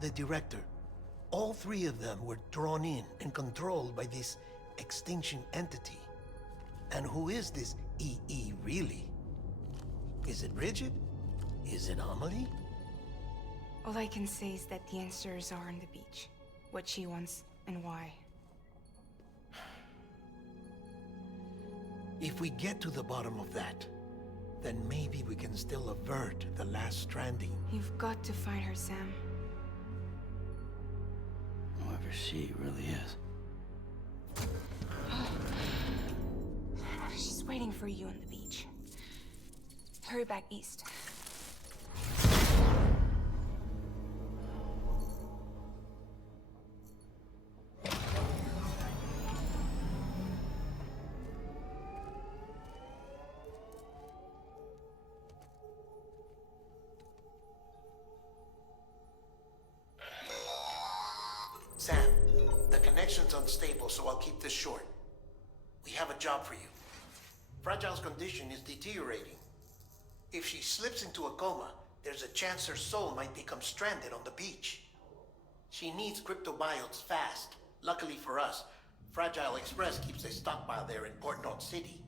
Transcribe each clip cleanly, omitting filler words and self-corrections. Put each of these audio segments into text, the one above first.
the director. All three of them were drawn in and controlled by this extinction entity. And who is this EE really? Is it Bridget? Is it Amelie? All I can say is that the answers are on the beach. What she wants and why. If we get to the bottom of that, then maybe we can still avert the last stranding. You've got to find her, Sam. Whoever she really is. She's waiting for you on the beach. Hurry back east. Sam, the connection's unstable, so I'll keep this short. We have a job for you. Fragile's condition is deteriorating. If she slips into a coma, there's a chance her soul might become stranded on the beach. She needs cryptobiotes fast. Luckily for us, Fragile Express keeps a stockpile there in Port North City.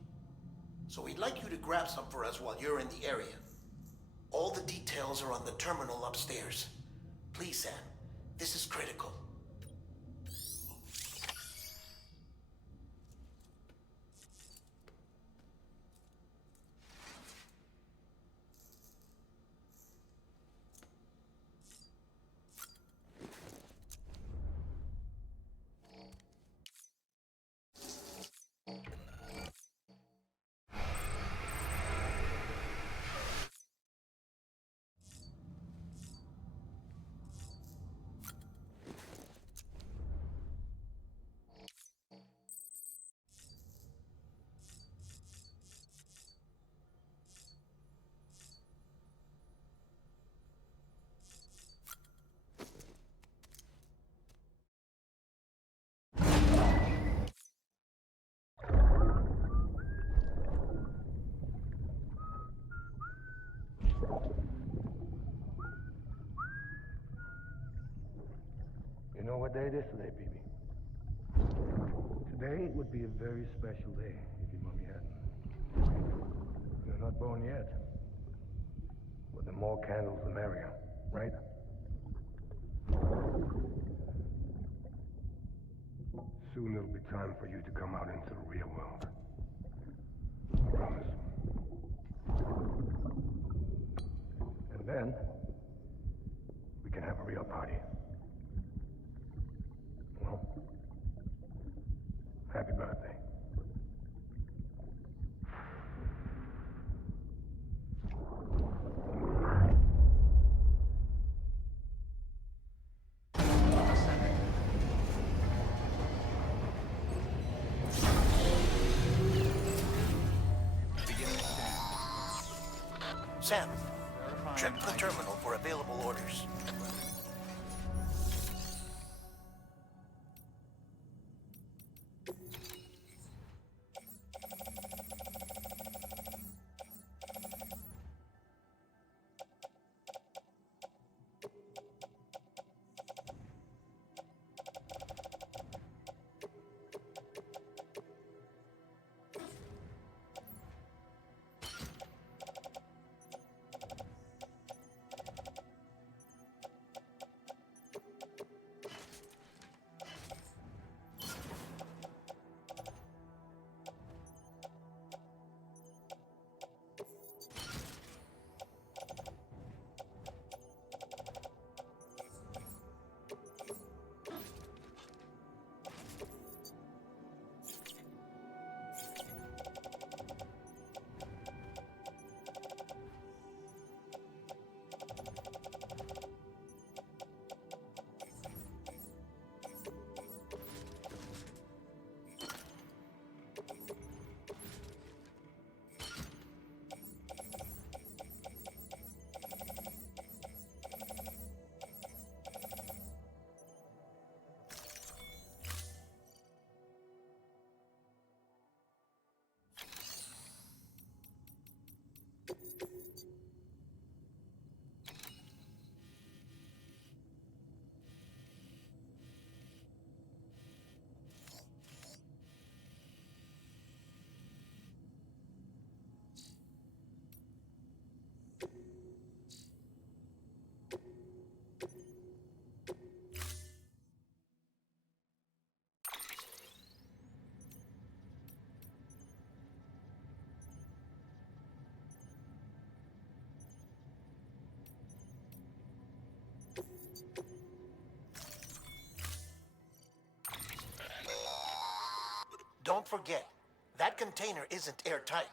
So we'd like you to grab some for us while you're in the area. All the details are on the terminal upstairs. Please, Sam, this is critical. You know what day it is today, Bibi? Today would be a very special day if your mommy hadn't. You're not born yet. But the more candles, the merrier, right? Soon it'll be time for you to come out into the real world. I promise. And then, we can have a real party. Well, happy birthday. Sam, check the terminal for available orders. forget, that container isn't airtight.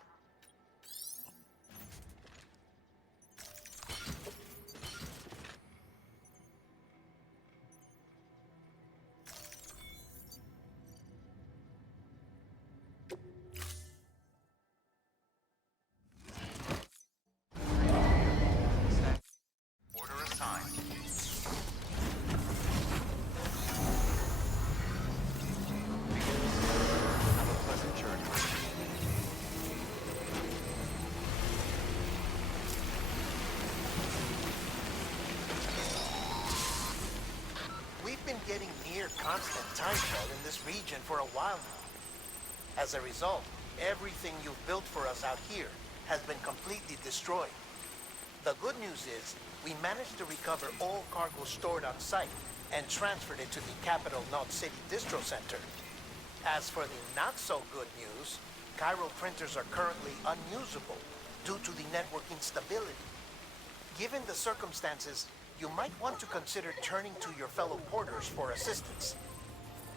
Order assigned. Have a pleasant journey. We've been getting near constant time fall in this region for a while now. As a result, everything you've built for us out here has been completely destroyed. The good news is, we managed to recover all cargo stored on site and transferred it to the capital Knot City Distro Center. As for the not-so-good news, Cairo printers are currently unusable due to the network instability. Given the circumstances, you might want to consider turning to your fellow porters for assistance.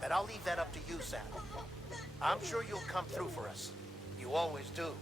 But I'll leave that up to you, Sam. I'm sure you'll come through for us. You always do.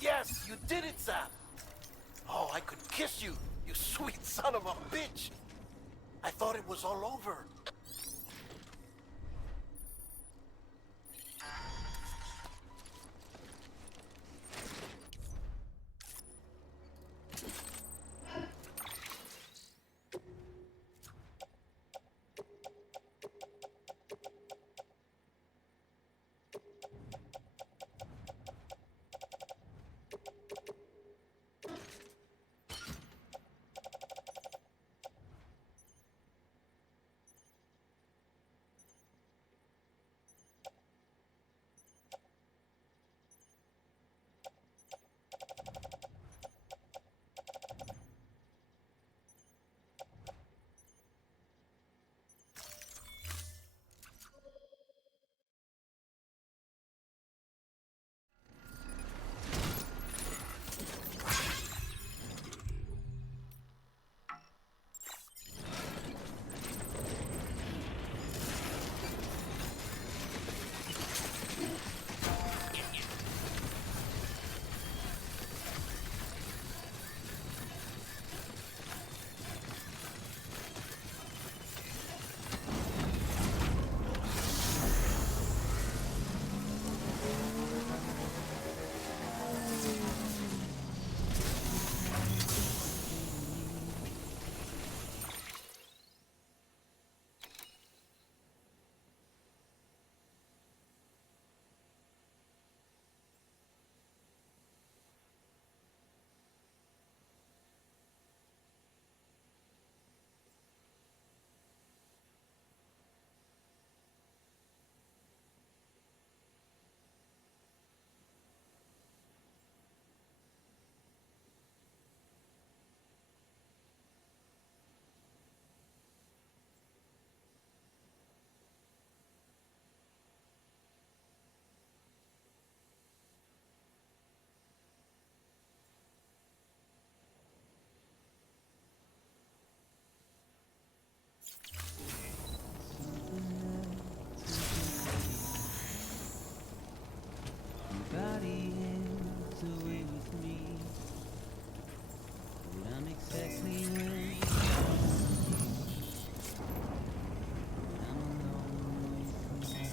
Yes, you did it, Sam! Oh, I could kiss you, you sweet son of a bitch! I thought it was all over. Nobody is away with me, but I'm exactly where I'm alone with me.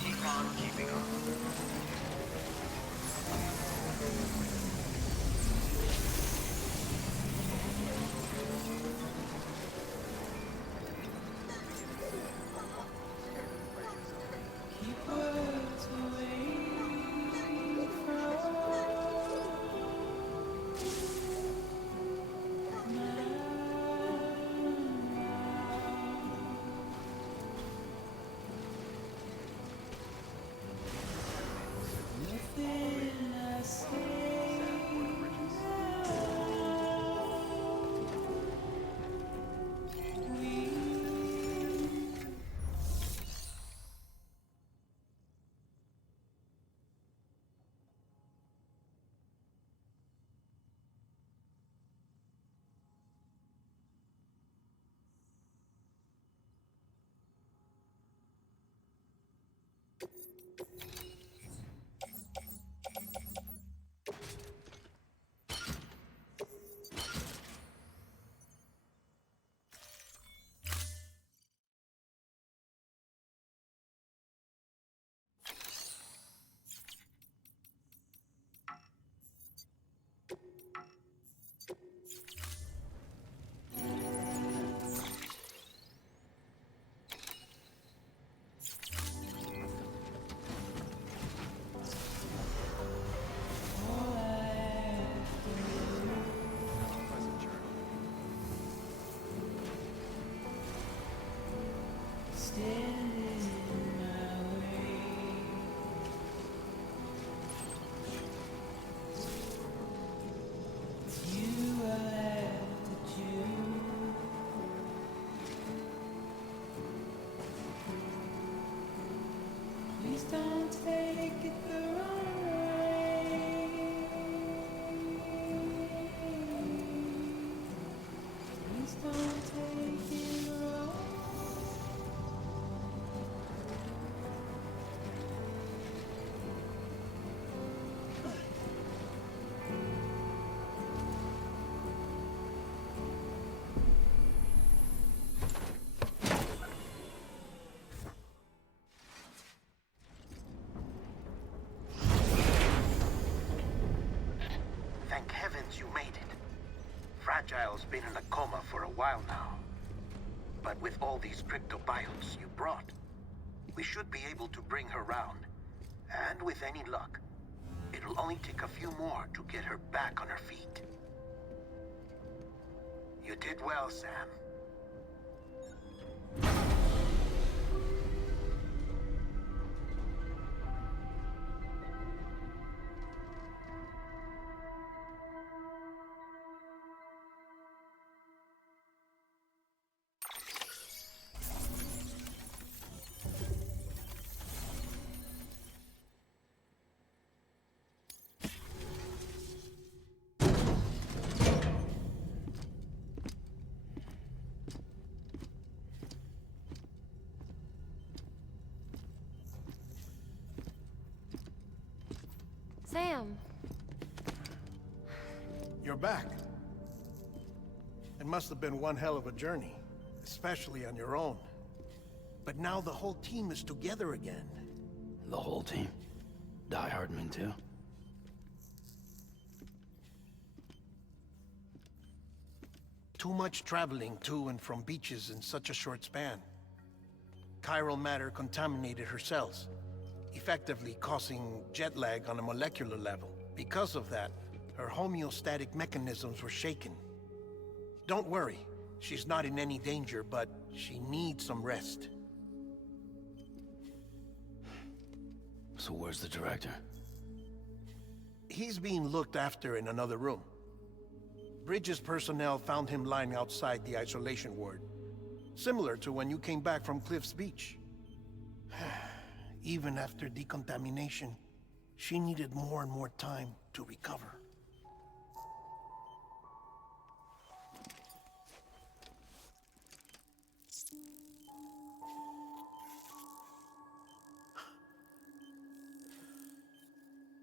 Keep on keeping on. Keep words away from nothing I say. don't take it the wrong way. Please don't take it wrong. Thank heavens you made it. Fragile's been in a coma for a while now. But with all these cryptobiotes you brought, we should be able to bring her round. And with any luck, it'll only take a few more to get her back on her feet. You did well, Sam. Sam, You're back. It must have been one hell of a journey, especially on your own. But now the whole team is together again. The whole team? Die Hardman too? Too much traveling to and from beaches in such a short span. Chiral matter contaminated her cells, effectively causing jet lag on a molecular level. Because of that, her homeostatic mechanisms were shaken. Don't worry, she's not in any danger, but she needs some rest. So where's the director? He's being looked after in another room. Bridges personnel found him lying outside the isolation ward, similar to when you came back from Cliff's Beach. Even after decontamination, she needed more and more time to recover.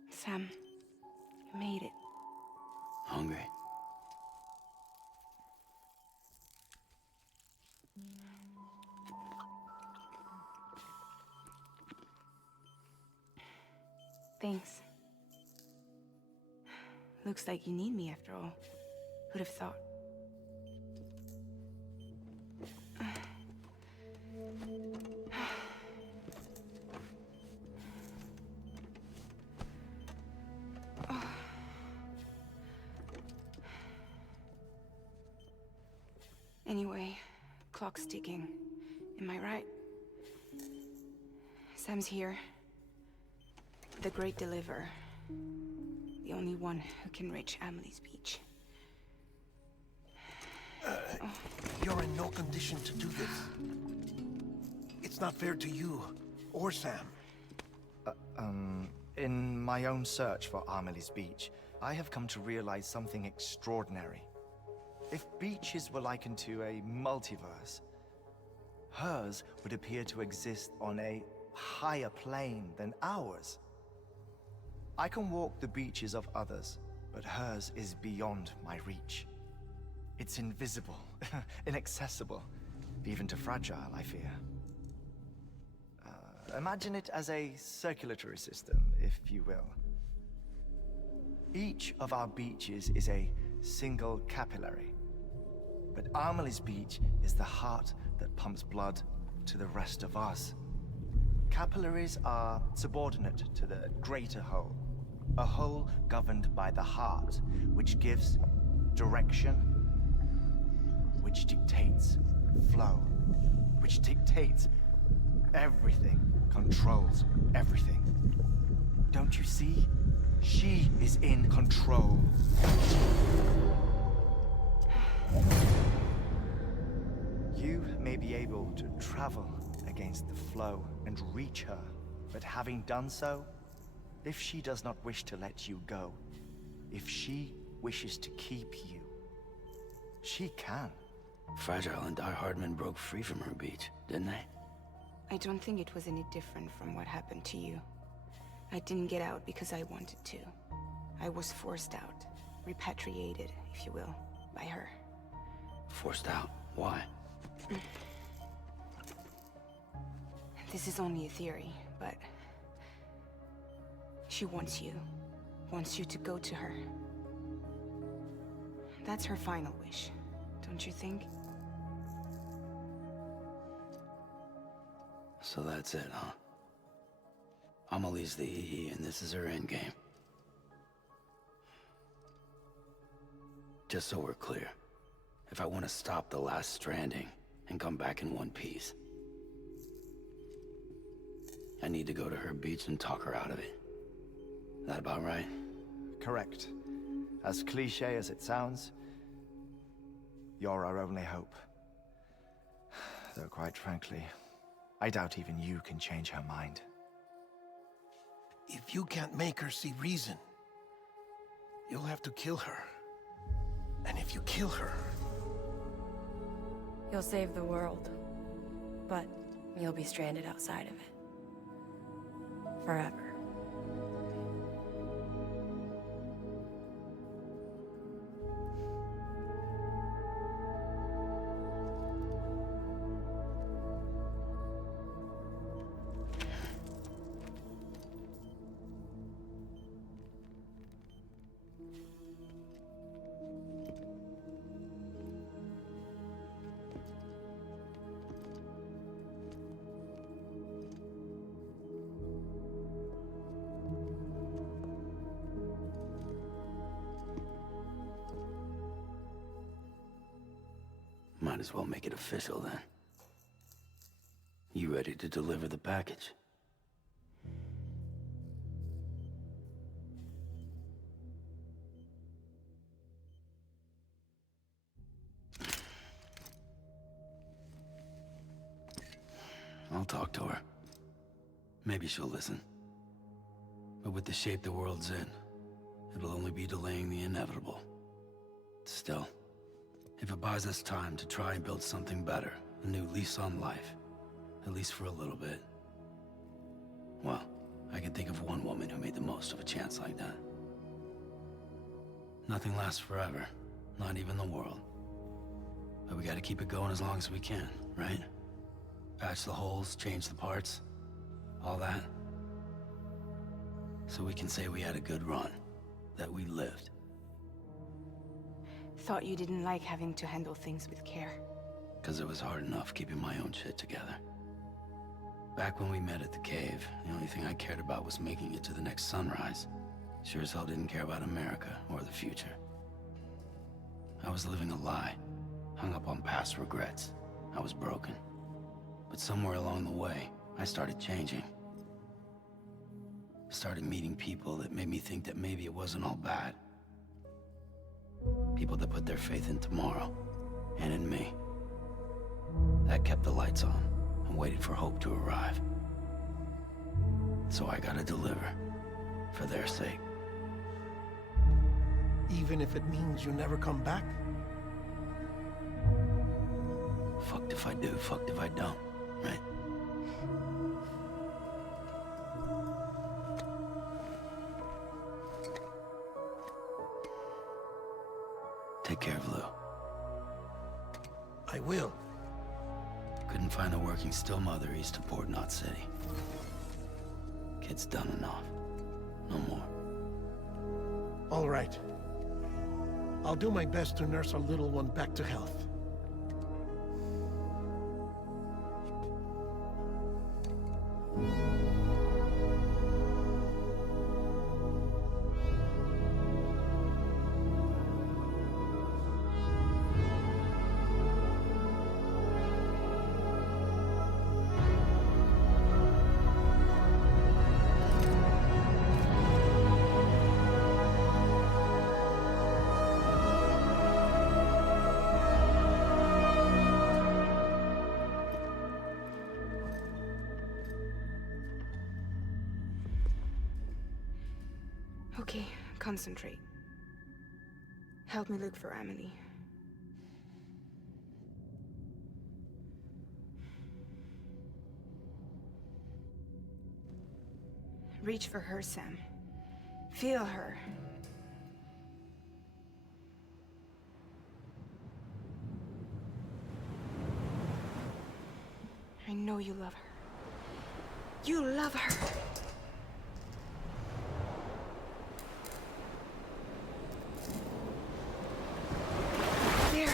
Sam, you made it. Hungry? Thanks. Looks like you need me after all. Who'd have thought? Anyway, clock's ticking. Am I right? Sam's here. The Great Deliverer. The only one who can reach Amelie's Beach. You're in no condition to do this. It's not fair to you or Sam. In my own search for Amelie's Beach, I have come to realize something extraordinary. If beaches were likened to a multiverse, hers would appear to exist on a higher plane than ours. I can walk the beaches of others, but hers is beyond my reach. It's invisible, inaccessible, even to Fragile, I fear. Imagine it as a circulatory system, if you will. Each of our beaches is a single capillary. But Amelie's Beach is the heart that pumps blood to the rest of us. Capillaries are subordinate to the greater whole. A whole governed by the heart, which gives direction, which dictates flow, which dictates everything, controls everything. Don't you see? She is in control. You may be able to travel against the flow and reach her, But having done so, if she does not wish to let you go, if she wishes to keep you, she can. Fragile and Die Hardman broke free from her beach, didn't they? I don't think it was any different from what happened to you. I didn't get out because I wanted to. I was forced out. Repatriated, if you will, by her. Forced out? Why? This is only a theory, but... she wants you. Wants you to go to her. That's her final wish, don't you think? So that's it, huh? Amelie's the EE, and this is her endgame. Just so we're clear, if I want to stop the last stranding and come back in one piece, I need to go to her beach and talk her out of it. That about right? Correct. As cliché as it sounds, you're our only hope. Though quite frankly, I doubt even you can change her mind. If you can't make her see reason, you'll have to kill her. And if you kill her... You'll save the world, but you'll be stranded outside of it. Forever. Might as well make it official then. You ready to deliver the package? I'll talk to her. Maybe she'll listen. But with the shape the world's in, it'll only be delaying the inevitable. Still, if it buys us time to try and build something better, a new lease on life, at least for a little bit, well, I can think of one woman who made the most of a chance like that. Nothing lasts forever, not even the world. But we gotta keep it going as long as we can, right? Patch the holes, change the parts, all that. So we can say we had a good run, that we lived. Thought you didn't like having to handle things with care. 'Cause it was hard enough keeping my own shit together. Back when we met at the cave, the only thing I cared about was making it to the next sunrise. Sure as hell didn't care about America or the future. I was living a lie, hung up on past regrets. I was broken. But somewhere along the way, I started changing. Started meeting people that made me think that maybe it wasn't all bad. People that put their faith in tomorrow, and in me. That kept the lights on, and waited for hope to arrive. So I gotta deliver, for their sake. Even if it means you never come back? Fucked if I do, fucked if I don't, right? Take care of Lou. I will. Couldn't find a working still mother east of Port Knot City. Kid's done enough. No more. All right. I'll do my best to nurse our little one back to health. Okay, concentrate. Help me look for Amelie. Reach for her, Sam. Feel her. I know you love her. You love her! There!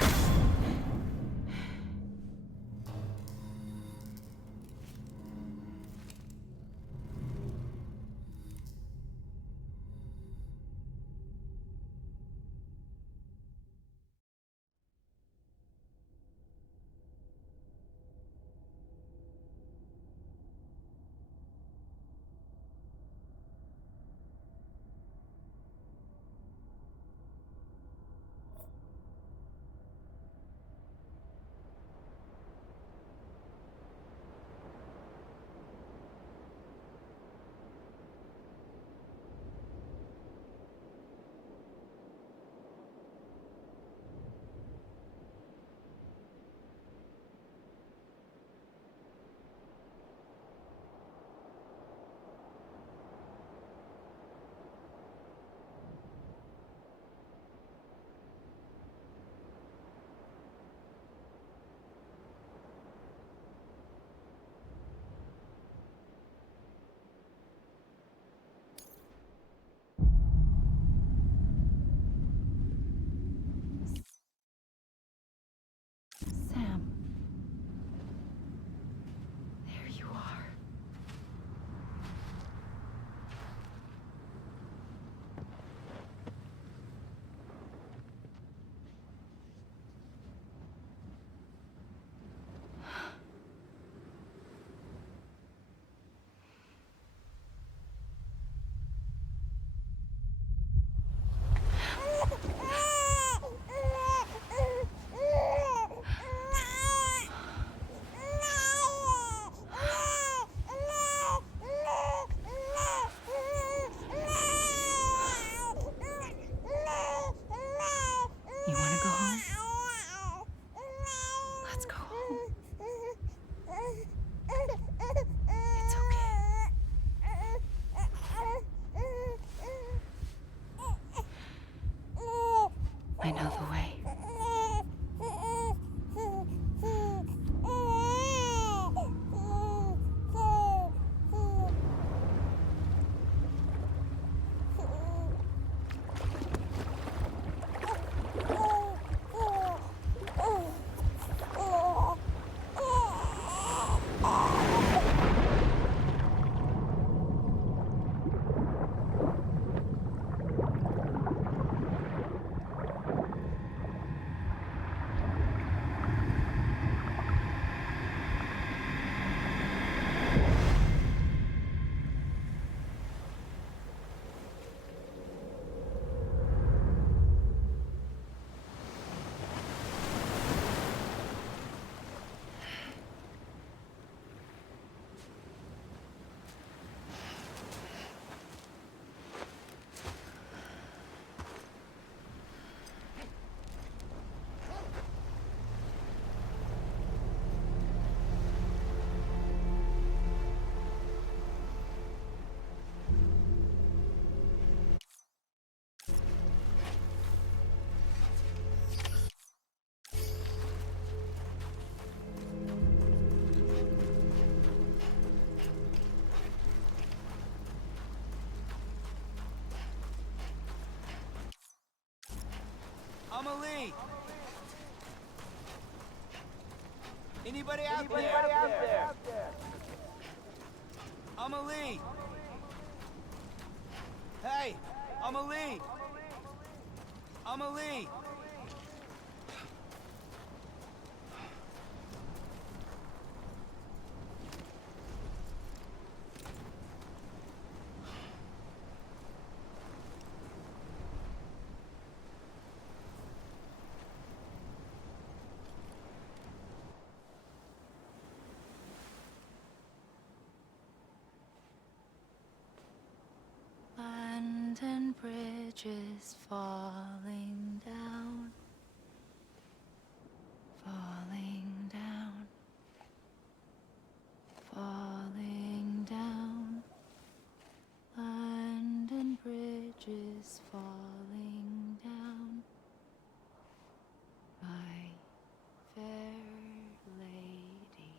Sam. There you are. You want to go home? Let's go home. It's okay. I know the way. Amelie! Anybody out there? Amelie! Hey! Amelie! Amelie! Land and bridges falling down, falling down, falling down. London Bridge is falling down, my fair lady.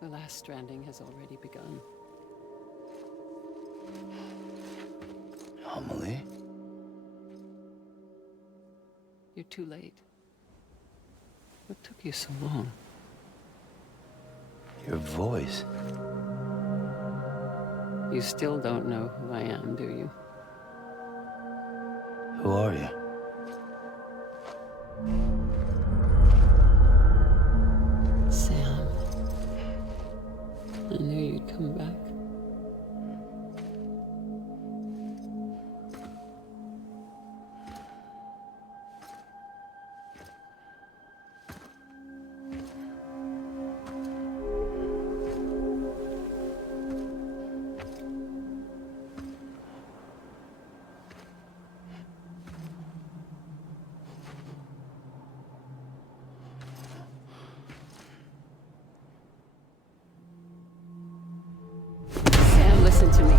The last stranding has already begun. Amelie? You're too late. What took you so long? Your voice. You still don't know who I am, do you? Who are you? Sam. I knew you'd come back. Sam, listen to me.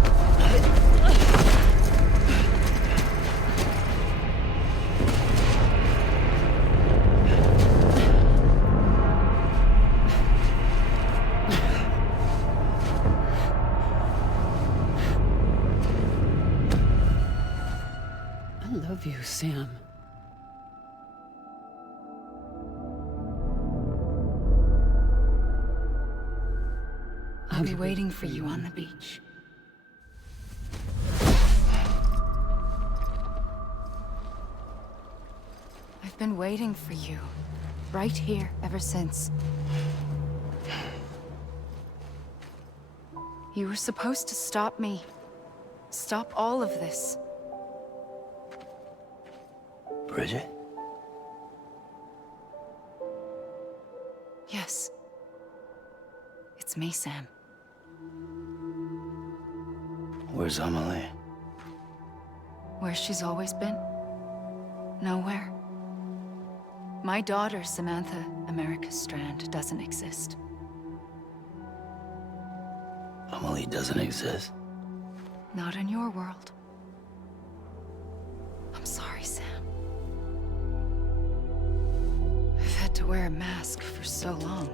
I love you, Sam. I'll be waiting for you on the beach. I've been waiting for you, right here, ever since. You were supposed to stop me. Stop all of this. Bridget? Yes. It's me, Sam. Where's Amelie? Where she's always been. Nowhere. My daughter, Samantha America Strand, doesn't exist. Amelie doesn't exist. Not in your world. I'm sorry, Sam. I've had to wear a mask for so long.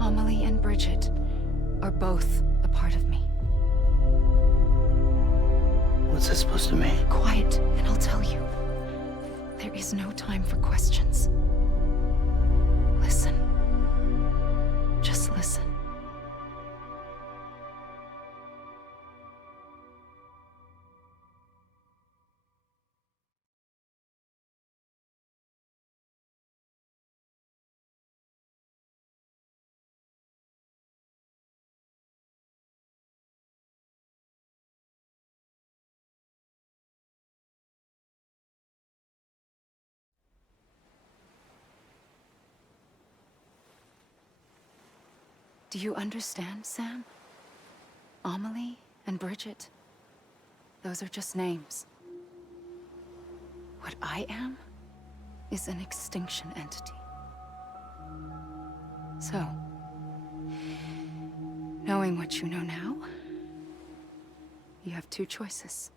Amelie and Bridget are both a part of me. What's that supposed to mean? Quiet, and I'll tell you. There is no time for questions. Listen. Just listen. Do you understand, Sam? Amelie and Bridget, those are just names. What I am is an extinction entity. So, knowing what you know now, you have two choices.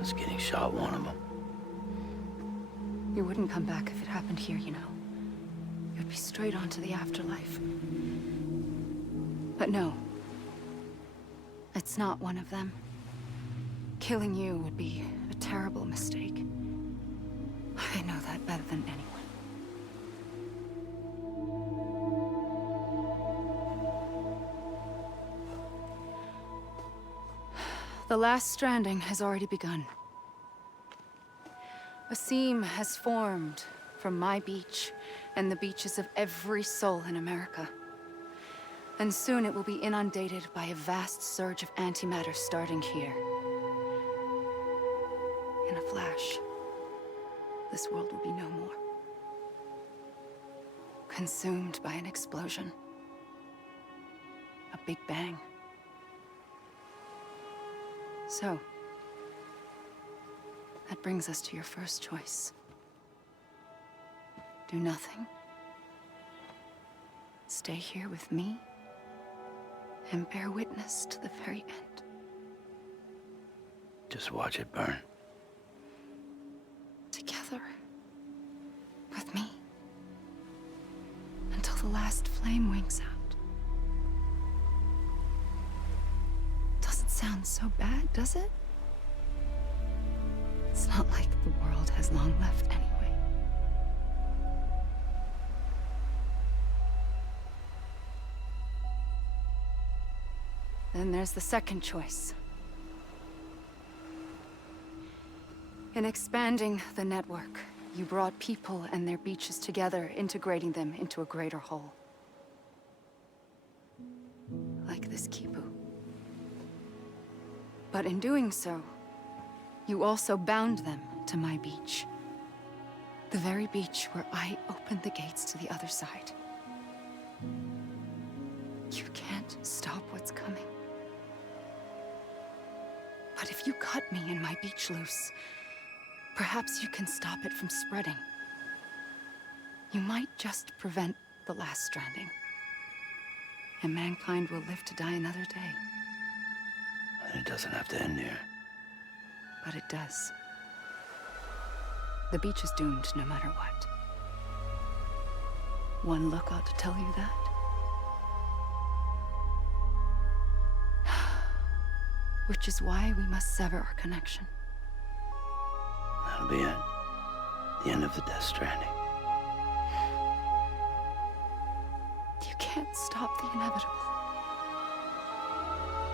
Us getting shot one of them. You wouldn't come back if it happened here, you know. You'd be straight on to the afterlife. But no. It's not one of them. Killing you would be a terrible mistake. I know that better than anyone. The last stranding has already begun. A seam has formed from my beach and the beaches of every soul in America. And soon it will be inundated by a vast surge of antimatter starting here. in a flash, this world will be no more. Consumed by an explosion. A big bang. So, that brings us to your first choice. Do nothing. Stay here with me and bear witness to the very end. Just watch it burn. Together. With me. Until the last flame winks out. Doesn't sound so bad, does it? It's not like the world has long left anyway. Then there's the second choice. In expanding the network, you brought people and their beaches together, integrating them into a greater whole. Like this Kipu. But in doing so, you also bound them to my beach. The very beach where I opened the gates to the other side. You can't stop what's coming. But if you cut me and my beach loose, perhaps you can stop it from spreading. You might just prevent the last stranding. And mankind will live to die another day. And it doesn't have to end here. But it does. The beach is doomed no matter what. One look ought to tell you that. Which is why we must sever our connection. That'll be it. The end of the Death Stranding. You can't stop the inevitable.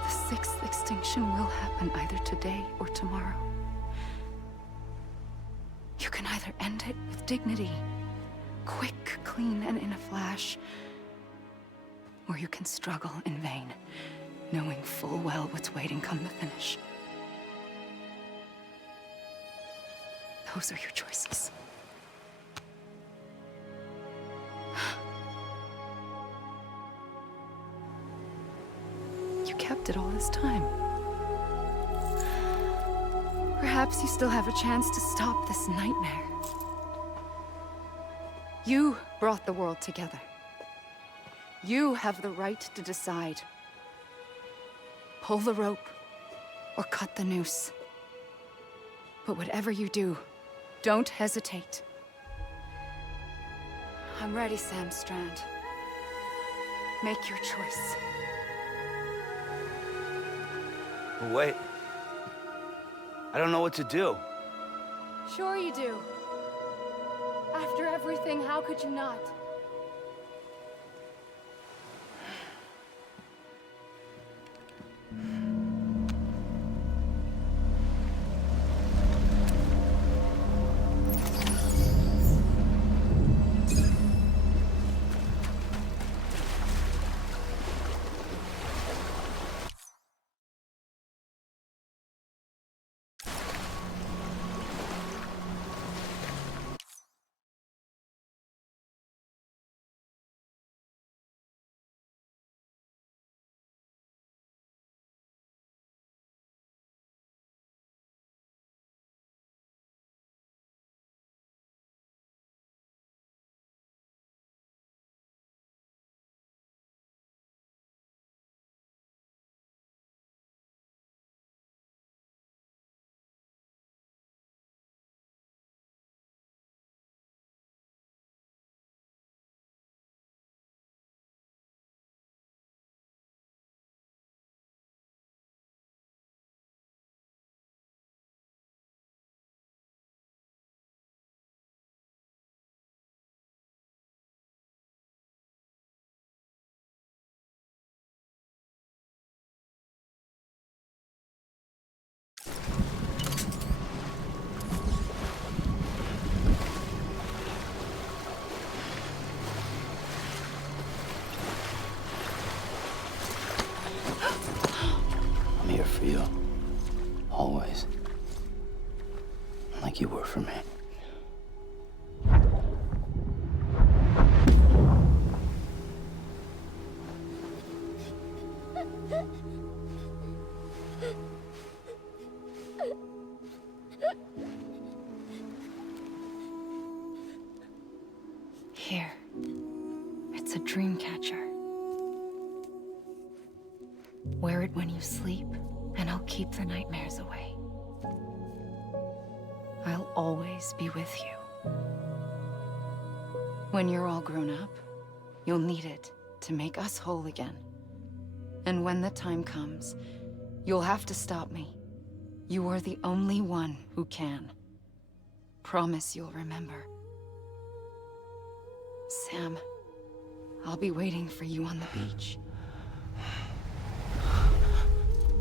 The sixth extinction will happen either today or tomorrow. You can either end it with dignity, quick, clean, and in a flash, or you can struggle in vain, knowing full well what's waiting come the finish. Those are your choices. You kept it all this time. Perhaps you still have a chance to stop this nightmare. You brought the world together. You have the right to decide. Pull the rope or cut the noose. But whatever you do, don't hesitate. I'm ready, Sam Strand. Make your choice. But wait. I don't know what to do. Sure you do. After everything, how could you not? like you were for me. Here. It's a dream catcher. Wear it when you sleep, and I'll keep the nightmares away. I'll always be with you. When you're all grown up, you'll need it to make us whole again. And when the time comes, you'll have to stop me. You are the only one who can. Promise you'll remember. Sam, I'll be waiting for you on the beach.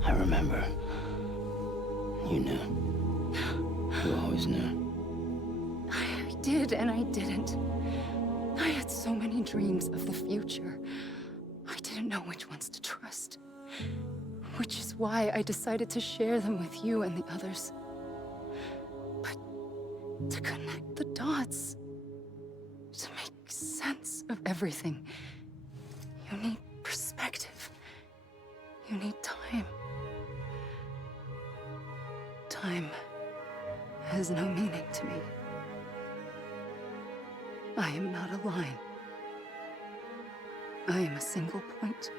I remember. You knew. You always knew. I did and I didn't. I had so many dreams of the future. I didn't know which ones to trust. Which is why I decided to share them with you and the others. But to connect the dots, to make sense of everything, you need perspective. You need time. Time has no meaning to me. I am not a line. I am a single point.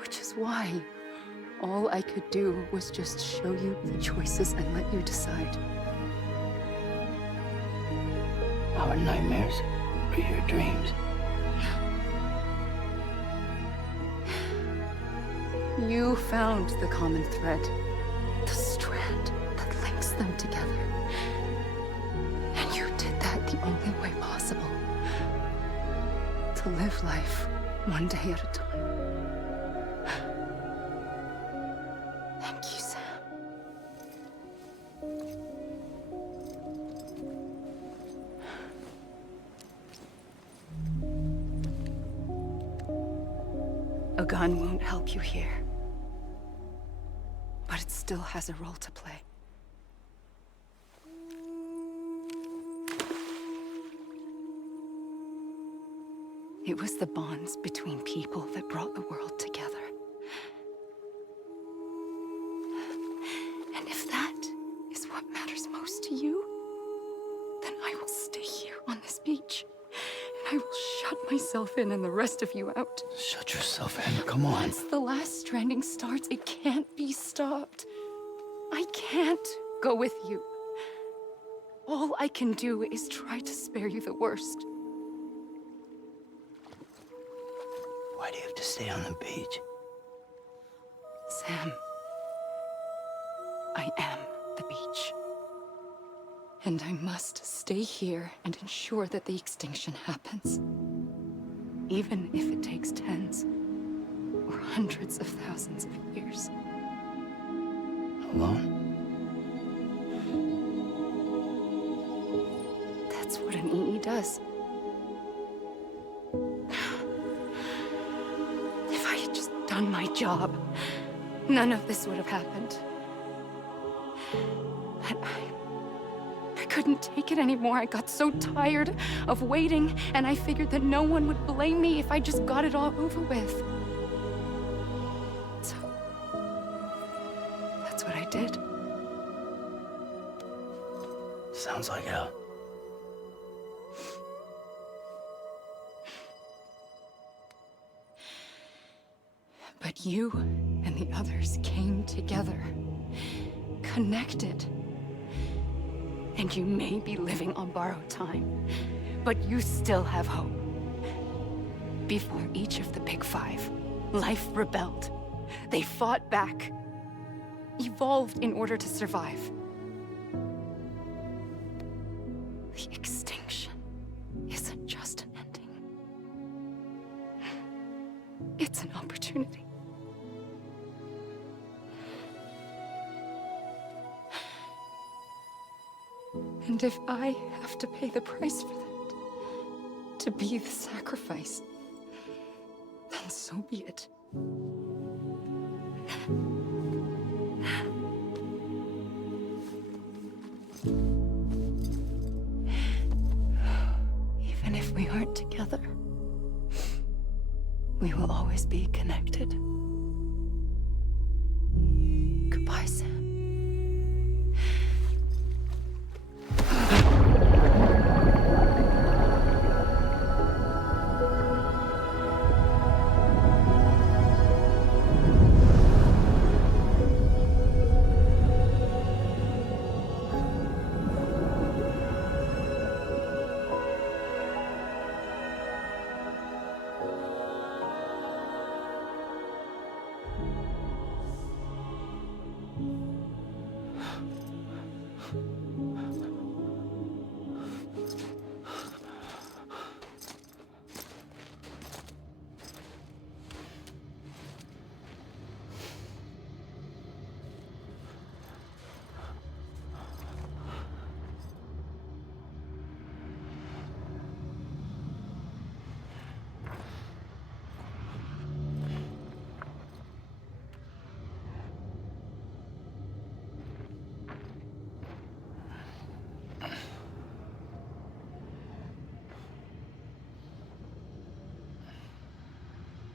Which is why all I could do was just show you the choices and let you decide. Our nightmares are your dreams. You found the common thread, the strand that links them together. And you did that the only way possible. To live life one day at a time. Thank you, Sam. A gun won't help you here. But it still has a role to play. It was the bonds between people that brought the world together. And if that is what matters most to you, then I will stay here on this beach. And I will shut myself in and the rest of you out. Shut yourself in, come on. Once the last stranding starts, it can't be stopped. I can't go with you. All I can do is try to spare you the worst. Why do you have to stay on the beach? Sam, I am the beach. And I must stay here and ensure that the extinction happens. Even if it takes tens or hundreds of thousands of years. Alone? That's what an EE does. If I had just done my job, none of this would have happened. But I couldn't take it anymore. I got so tired of waiting, and I figured that no one would blame me if I just got it all over with. So, that's what I did. Sounds like hell. But you and the others came together, connected. And you may be living on borrowed time, but you still have hope. Before each of the Big Five, life rebelled. They fought back, evolved in order to survive. The extinction isn't just an ending. It's an opportunity. And if I have to pay the price for that, to be the sacrifice, then so be it. We will always be connected. Goodbye, Sam.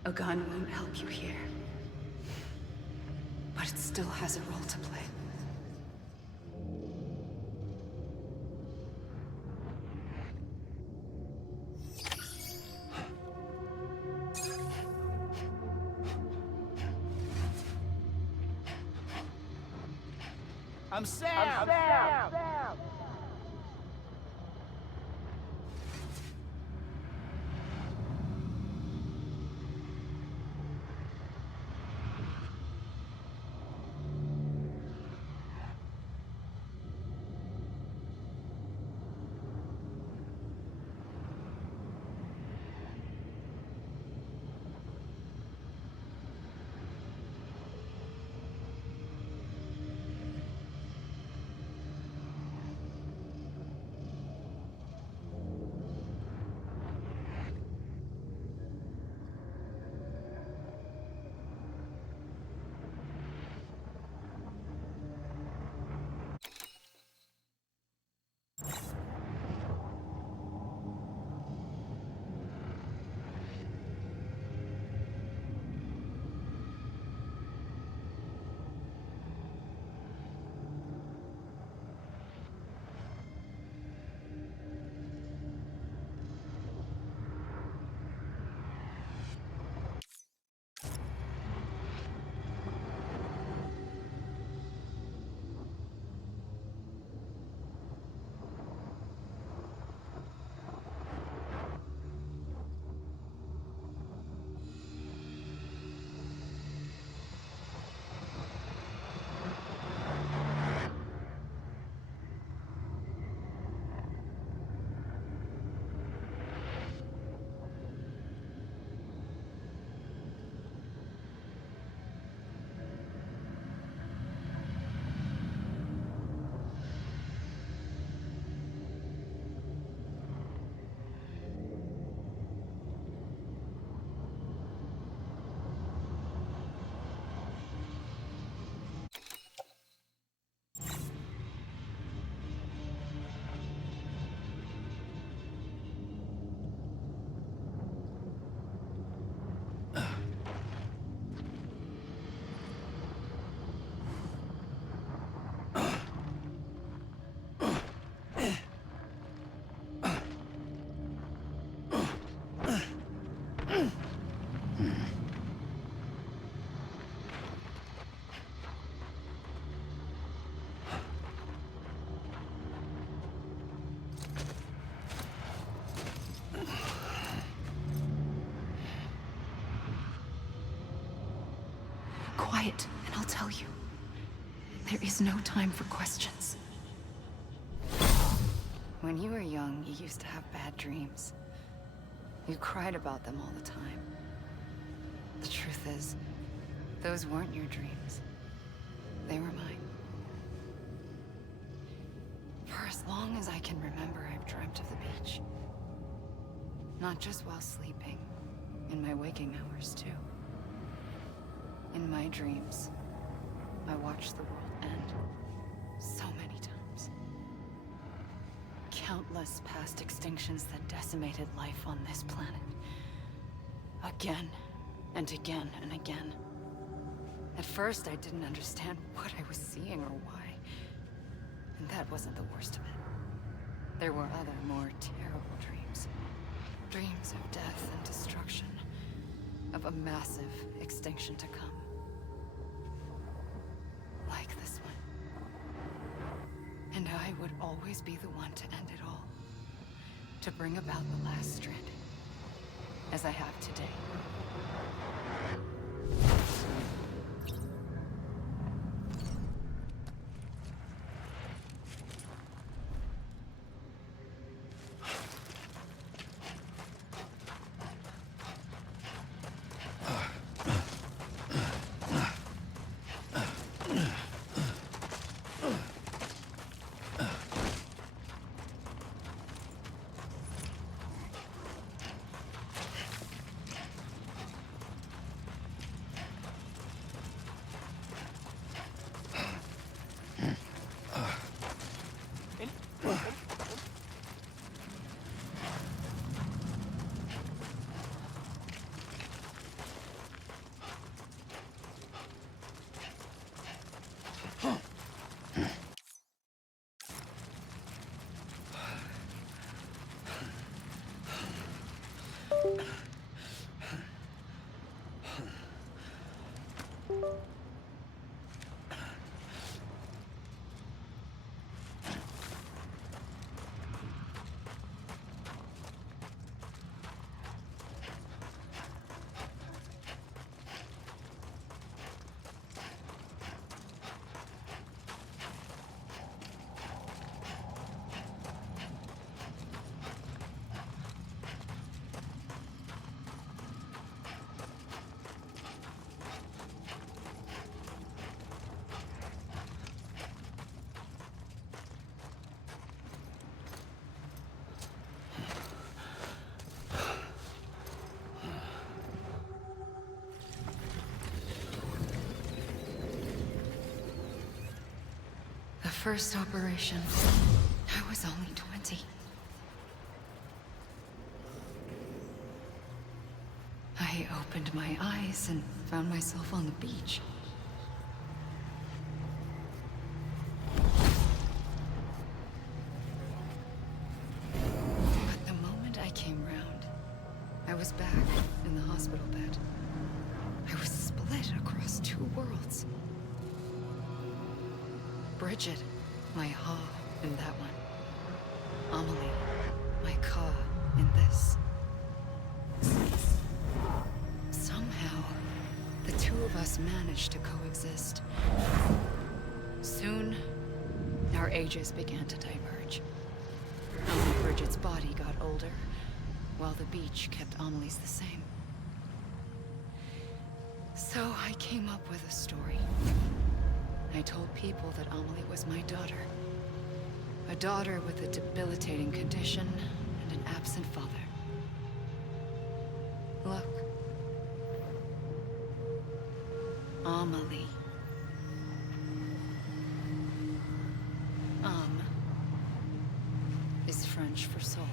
A gun won't help you here. But it still has a role to play. I'm Sam! Quiet, and I'll tell you. There is no time for questions. When you were young, you used to have bad dreams. You cried about them all the time. The truth is, those weren't your dreams. They were mine. For as long as I can remember, I've dreamt of the beach. Not just while sleeping, in my waking hours too. In my dreams, I watched the world end so many times. Countless past extinctions that decimated life on this planet. Again and again and again. At first, I didn't understand what I was seeing or why. And that wasn't the worst of it. There were other, more terrible dreams. Dreams of death and destruction. Of a massive extinction to come. Like this one. And I would always be the one to end it all. To bring about the last stranding. As I have today. The first operation, I was only 20. I opened my eyes and found myself on the beach. But the moment I came round, I was back in the hospital bed. I was split across two worlds. Bridget, my Ha in that one. Amelie, my Ka in this. Somehow, the two of us managed to coexist. Soon, our ages began to diverge. Only Bridget's body got older, while the beach kept Amelie's the same. So I came up with a story. I told people that Amelie was my daughter. A daughter with a debilitating condition and an absent father. Look. Amelie. Is French for soul.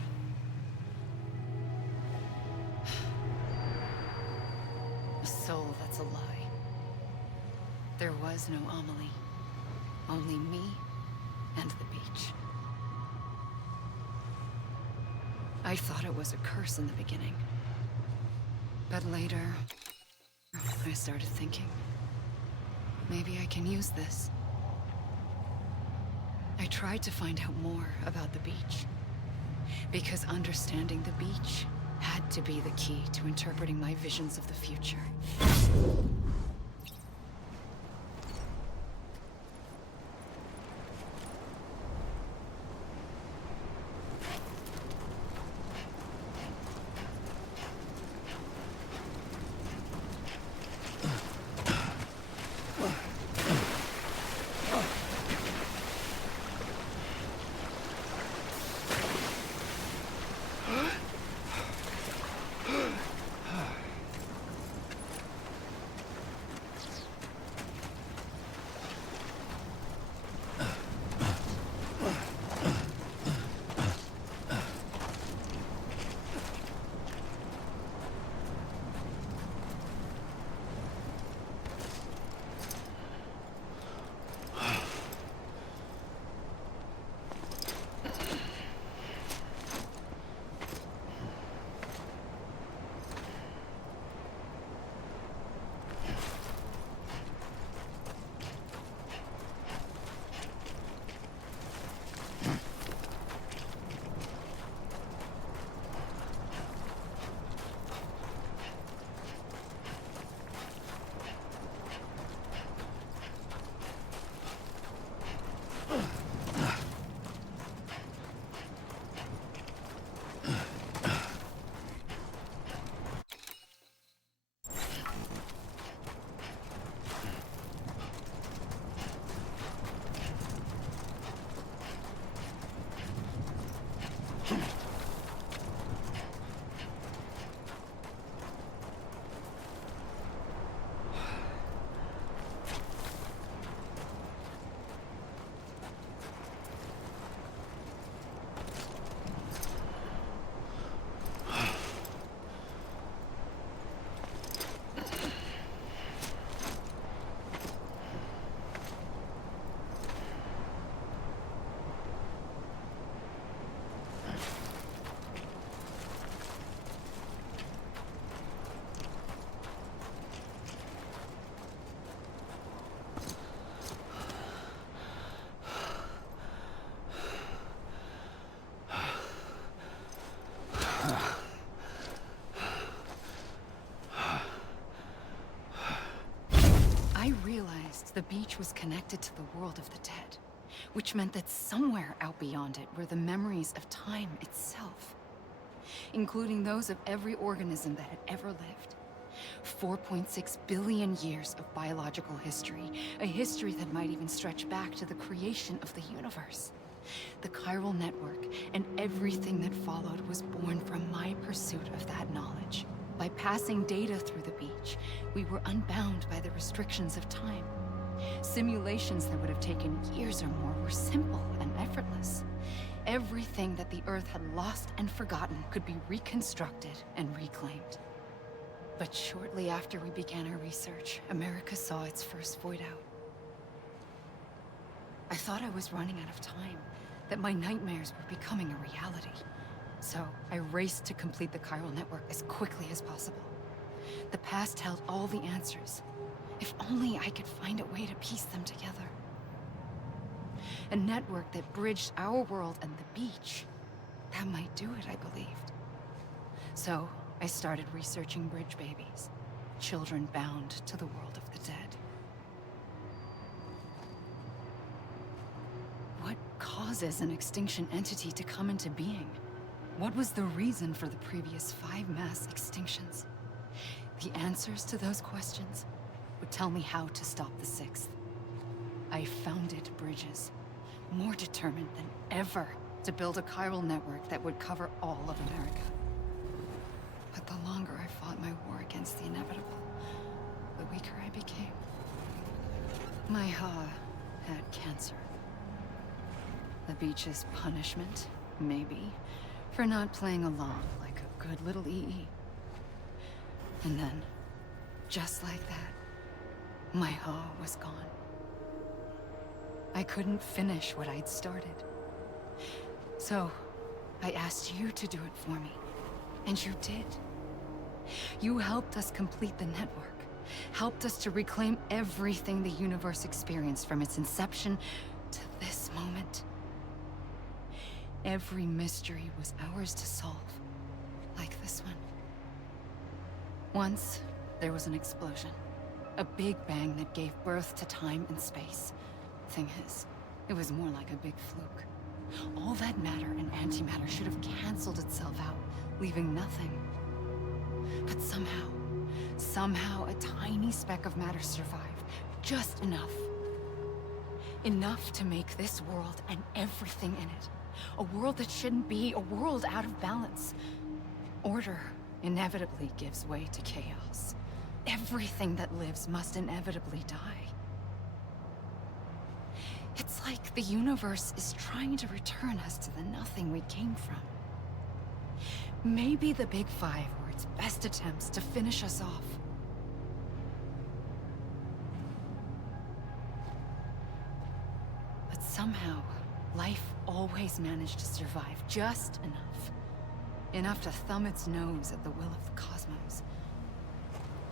A soul that's a lie. There was no Amelie. Only me and the beach. I thought it was a curse in the beginning. But later, I started thinking, maybe I can use this. I tried to find out more about the beach. Because understanding the beach had to be the key to interpreting my visions of the future. beach was connected to the world of the dead, which meant that somewhere out beyond it were the memories of time itself, including those of every organism that had ever lived. 4.6 billion years of biological history, a history that might even stretch back to the creation of the universe. The chiral network and everything that followed was born from my pursuit of that knowledge. By passing data through the beach, we were unbound by the restrictions of time. Simulations that would have taken years or more were simple and effortless. Everything that the Earth had lost and forgotten could be reconstructed and reclaimed. But shortly after we began our research, America saw its first void out. I thought I was running out of time, that my nightmares were becoming a reality. So I raced to complete the chiral network as quickly as possible. The past held all the answers. If only I could find a way to piece them together. A network that bridged our world and the beach. That might do it, I believed. So I started researching bridge babies, children bound to the world of the dead. What causes an extinction entity to come into being? What was the reason for the previous 5 mass extinctions? The answers to those questions would tell me how to stop the 6th. I founded bridges, more determined than ever to build a chiral network that would cover all of America. But the longer I fought my war against the inevitable, the weaker I became. My Ha had cancer. The beach's punishment, maybe, for not playing along like a good little EE. And then, just like that, my Ha was gone. I couldn't finish what I'd started. So, I asked you to do it for me, and you did. You helped us complete the network, helped us to reclaim everything the universe experienced from its inception to this moment. Every mystery was ours to solve, like this one. Once, there was an explosion. A big bang that gave birth to time and space. Thing is, it was more like a big fluke. All that matter and antimatter should have canceled itself out, leaving nothing. But somehow a tiny speck of matter survived. Just enough. Enough to make this world and everything in it. A world that shouldn't be, a world out of balance. Order inevitably gives way to chaos. Everything that lives must inevitably die. It's like the universe is trying to return us to the nothing we came from. Maybe the Big Five were its best attempts to finish us off. But somehow, life always managed to survive just enough. Enough to thumb its nose at the will of the cosmos.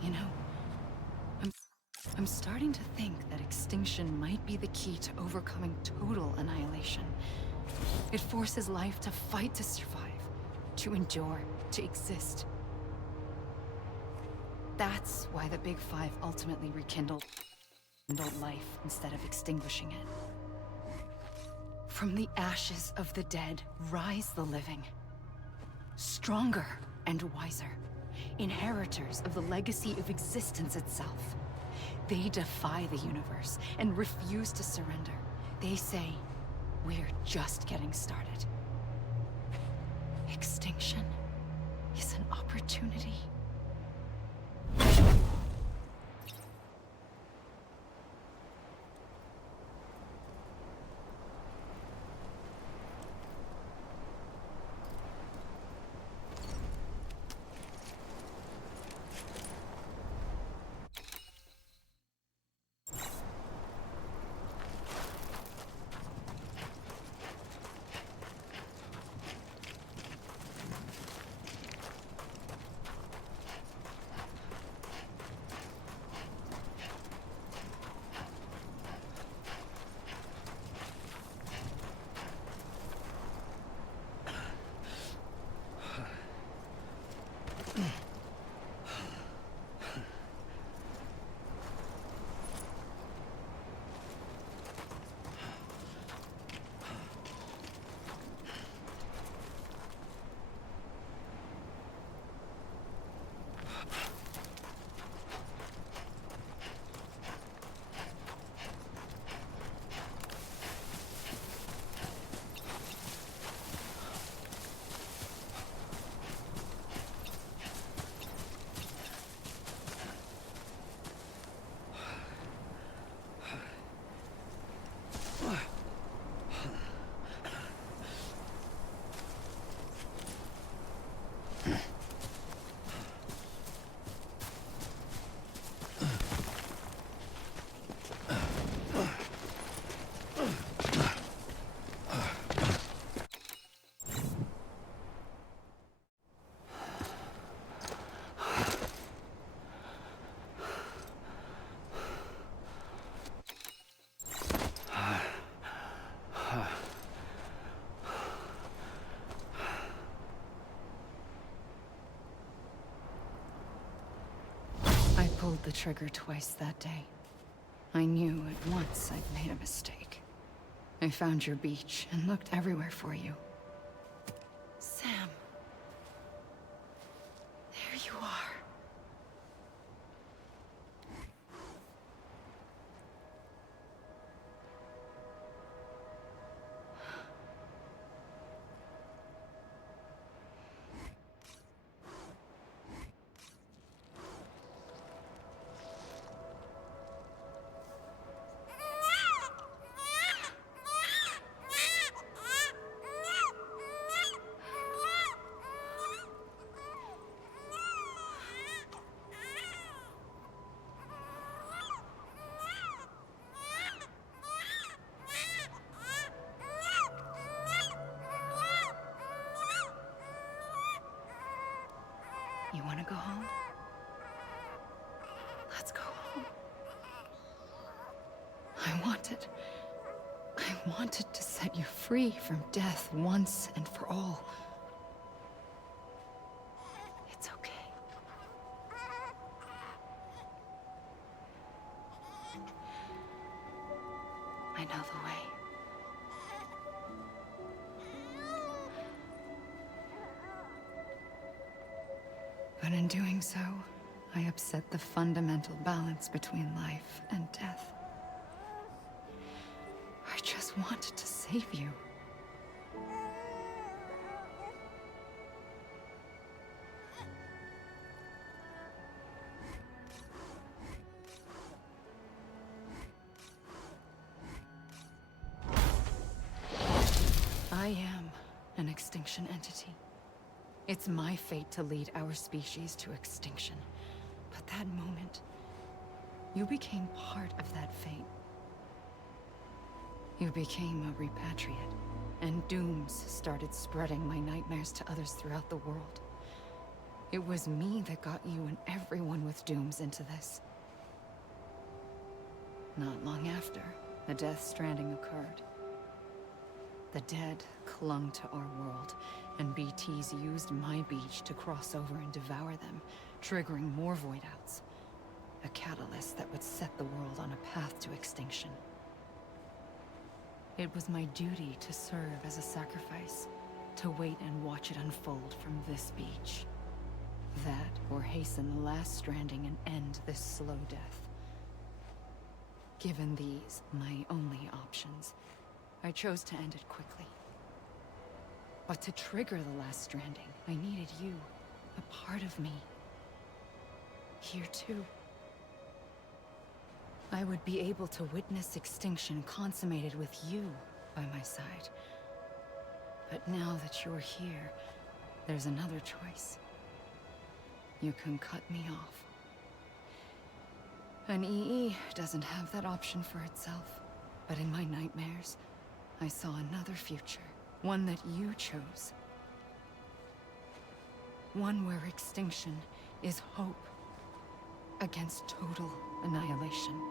You know, I'm starting to think that extinction might be the key to overcoming total annihilation. It forces life to fight to survive, to endure, to exist. That's why the Big Five ultimately rekindled life instead of extinguishing it. From the ashes of the dead rise the living. Stronger and wiser. Inheritors of the legacy of existence itself. They defy the universe and refuse to surrender. They say, we're just getting started. Extinction is an opportunity. the trigger twice that day. I knew at once I'd made a mistake. I found your beach and looked everywhere for you. Sam. There you are. You want to go home? Let's go home. I wanted to set you free from death once and for all. It's okay. I know the way. But in doing so, I upset the fundamental balance between life and death. I just wanted to save you. I am an extinction entity. It's my fate to lead our species to extinction. But that moment, you became part of that fate. You became a repatriate, and dooms started spreading my nightmares to others throughout the world. It was me that got you and everyone with dooms into this. Not long after, the Death Stranding occurred. The dead clung to our world, and BTs used my beach to cross over and devour them, triggering more void outs. A catalyst that would set the world on a path to extinction. It was my duty to serve as a sacrifice, to wait and watch it unfold from this beach. That, or hasten the last stranding and end this slow death. Given these, my only options, I chose to end it quickly. But to trigger the last stranding, I needed you, a part of me. Here too. I would be able to witness extinction consummated with you by my side. But now that you're here, there's another choice. You can cut me off. An EE doesn't have that option for itself. But in my nightmares, I saw another future. One that you chose. One where extinction is hope against total annihilation.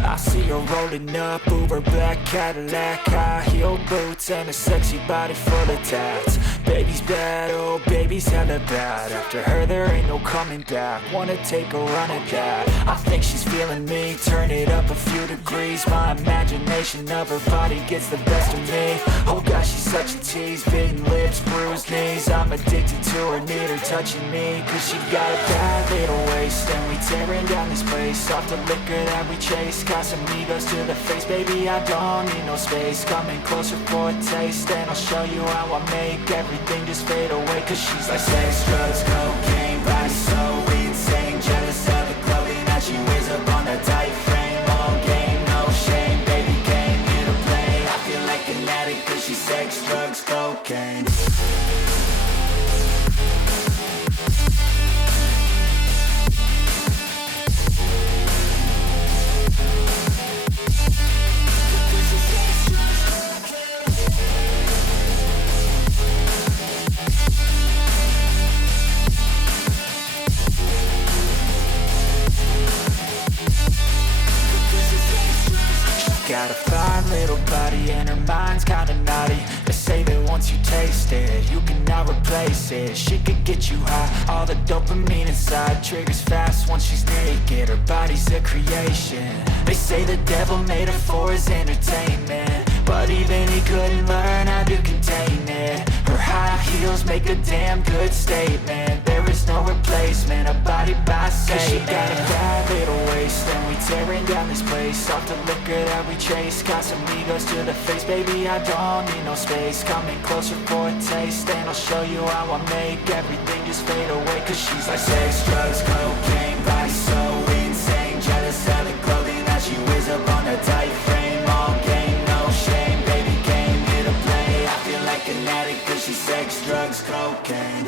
I see her rolling up, Uber black Cadillac, high heel boots and a sexy body full of tats. Baby's bad, oh baby's hella bad. After her there ain't no coming back. Wanna take a run at that. I think she's feeling me, turn it up a few degrees. My imagination of her body gets the best of me. Oh gosh, she's such a tease, bitten lips, bruised knees. I'm addicted to her, need her touching me. Cause she got a bad little waist, and we tearing down this place. Off the liquor that we chase, Casamigos to the face, baby I don't need no space. Coming closer for a taste, and I'll show you how I make everything just fade away. Cause she's like sex, drugs, cocaine, body so insane. Jealous of the clothing that she wears up on that tight frame. All game, no shame, baby came here to play. I feel like an addict cause she's sex, drugs, cocaine. mind's kinda naughty. They say that once you taste it, you cannot replace it. She could get you high, all the dopamine inside triggers fast once she's naked. Her body's a creation. They say the devil made her for his entertainment, but even he couldn't learn how to contain it. Her high heels make a damn good statement. There is no replacement, a body by Satan. 'Cause she got a bad little waist, and we tearing down this place off the liquor that we chase. Got some egos to the face, baby, I don't need no space. Coming closer for a taste, and I'll show you how I make everything just fade away. 'Cause she's like sex, drugs, cocaine, body so insane. Jealous of the clothing that she wears up on a tight frame. All game, no shame, baby came here to play. I feel like an addict 'cause she's sex, drugs, cocaine.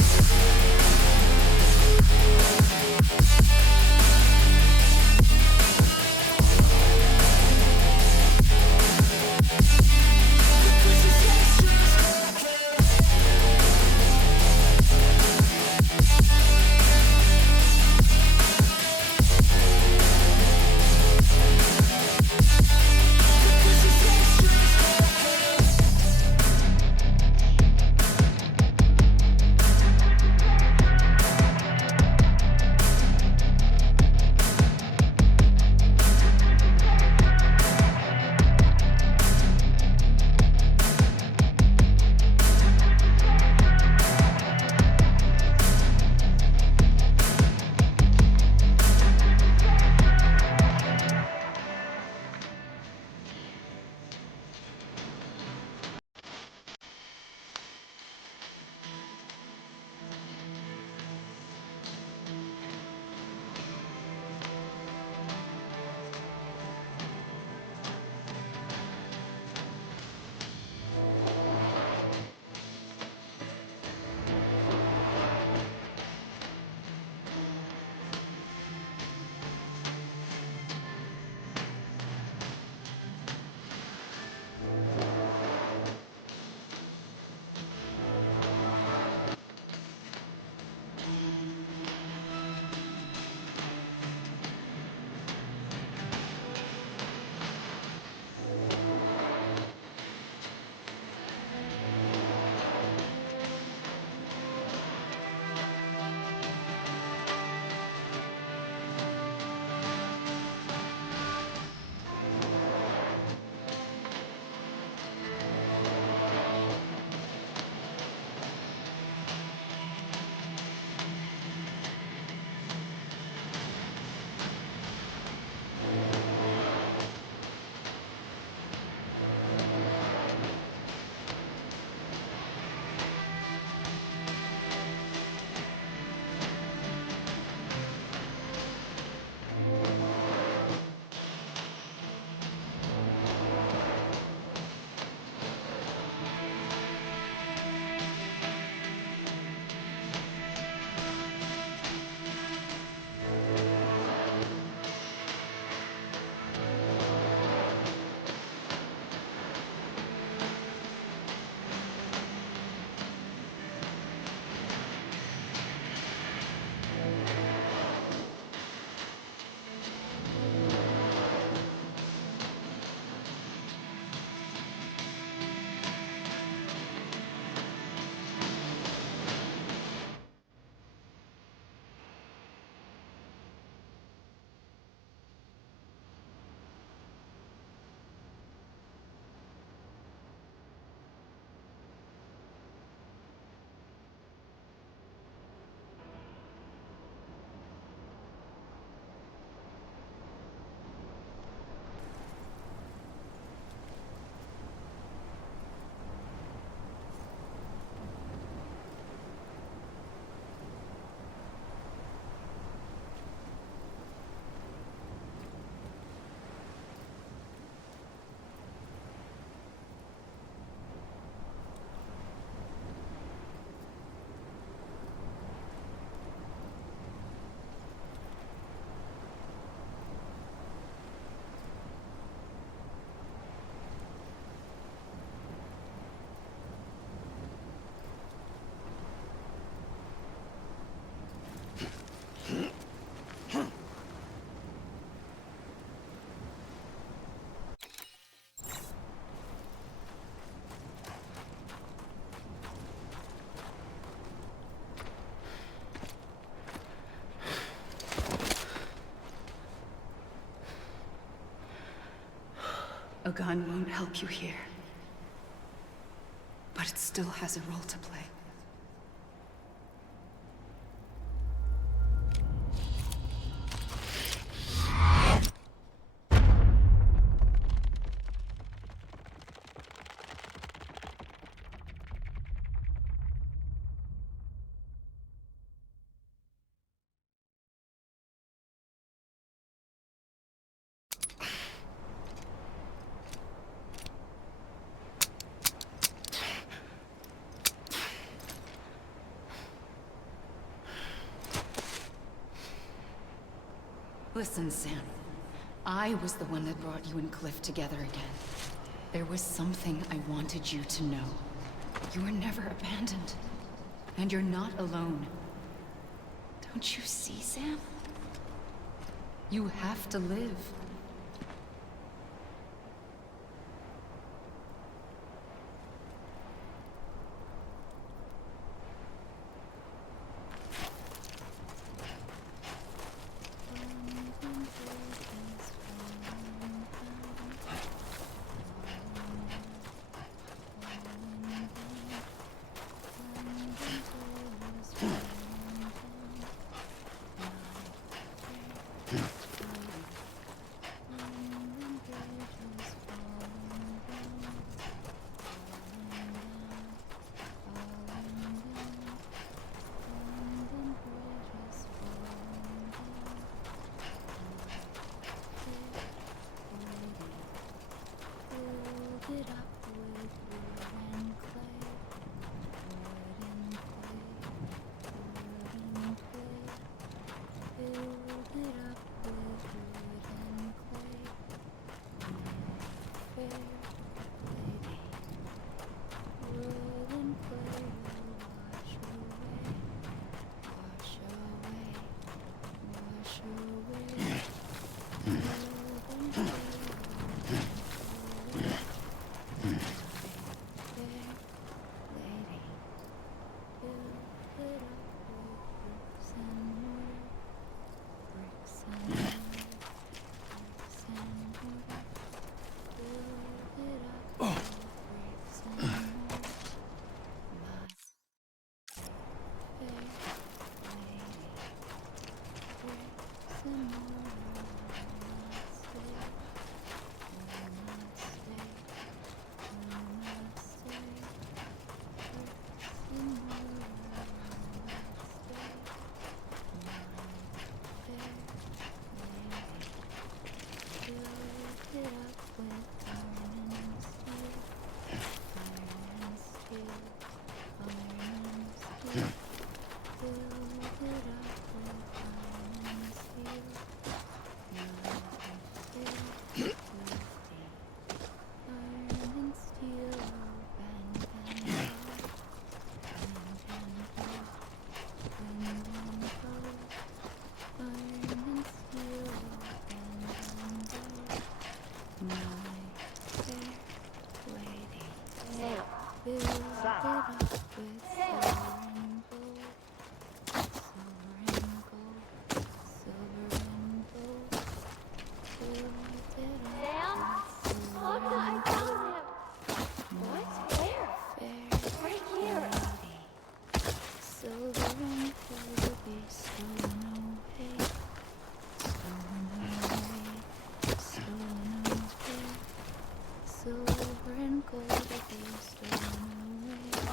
A gun won't help you here. But it still has a role to play. Listen, Sam. I was the one that brought you and Cliff together again. There was something I wanted you to know. You were never abandoned. And you're not alone. Don't you see, Sam? You have to live.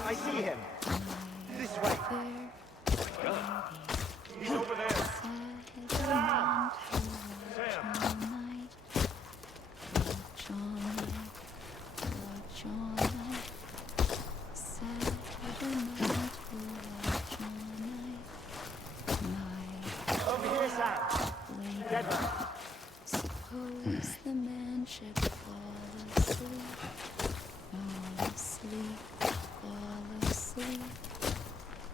I see him. This way. He's over there. Sam! Over here, Sam. Dead man. Suppose the man should fall asleep. Fall asleep. Fall asleep.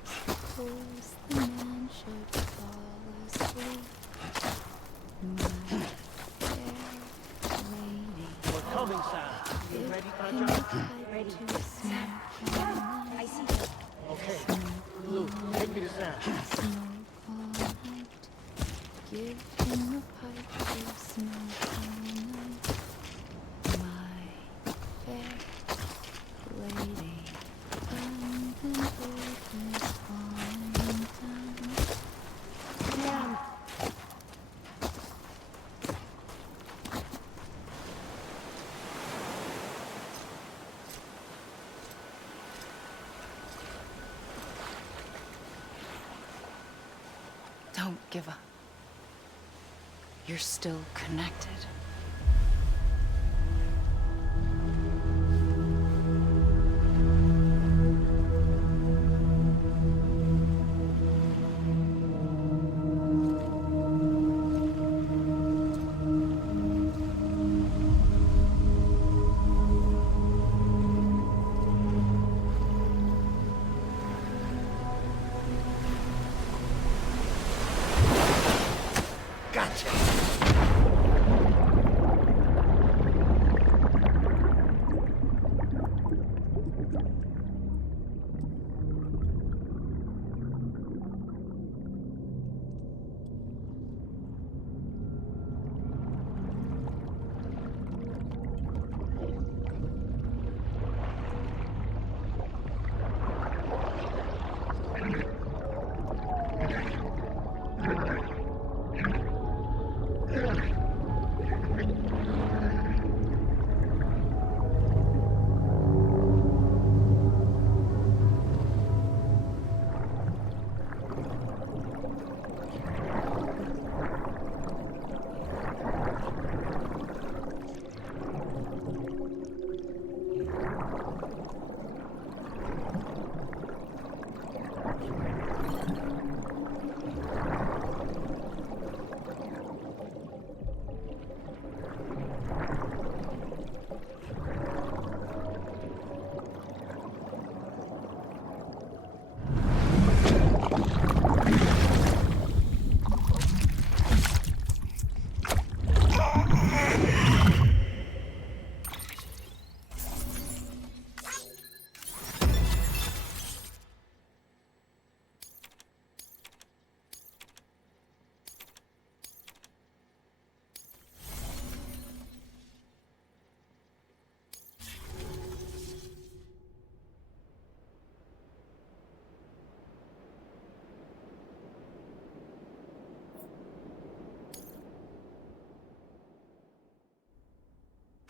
Suppose the man should fall asleep. My fair lady. We're coming, Sam. You ready for a jump? Ready to smoke all night. I see you. Okay. Blue, take me to Sam. Smoke all night. Give him a pipe to smoke all night. My Don't give up. You're still connected.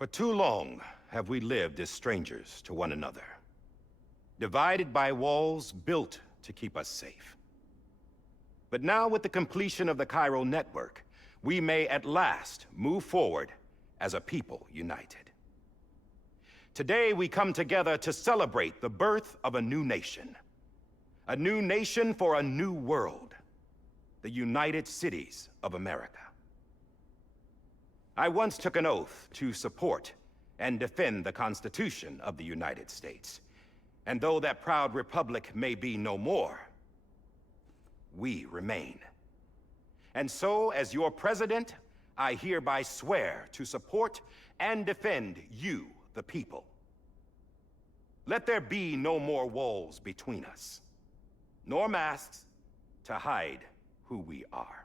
For too long have we lived as strangers to one another, divided by walls built to keep us safe. But now, with the completion of the Chiral network, we may at last move forward as a people united. Today, we come together to celebrate the birth of a new nation. A new nation for a new world. The United Cities of America. I once took an oath to support and defend the Constitution of the United States. And though that proud republic may be no more, we remain. And so, as your president, I hereby swear to support and defend you, the people. Let there be no more walls between us, nor masks to hide who we are.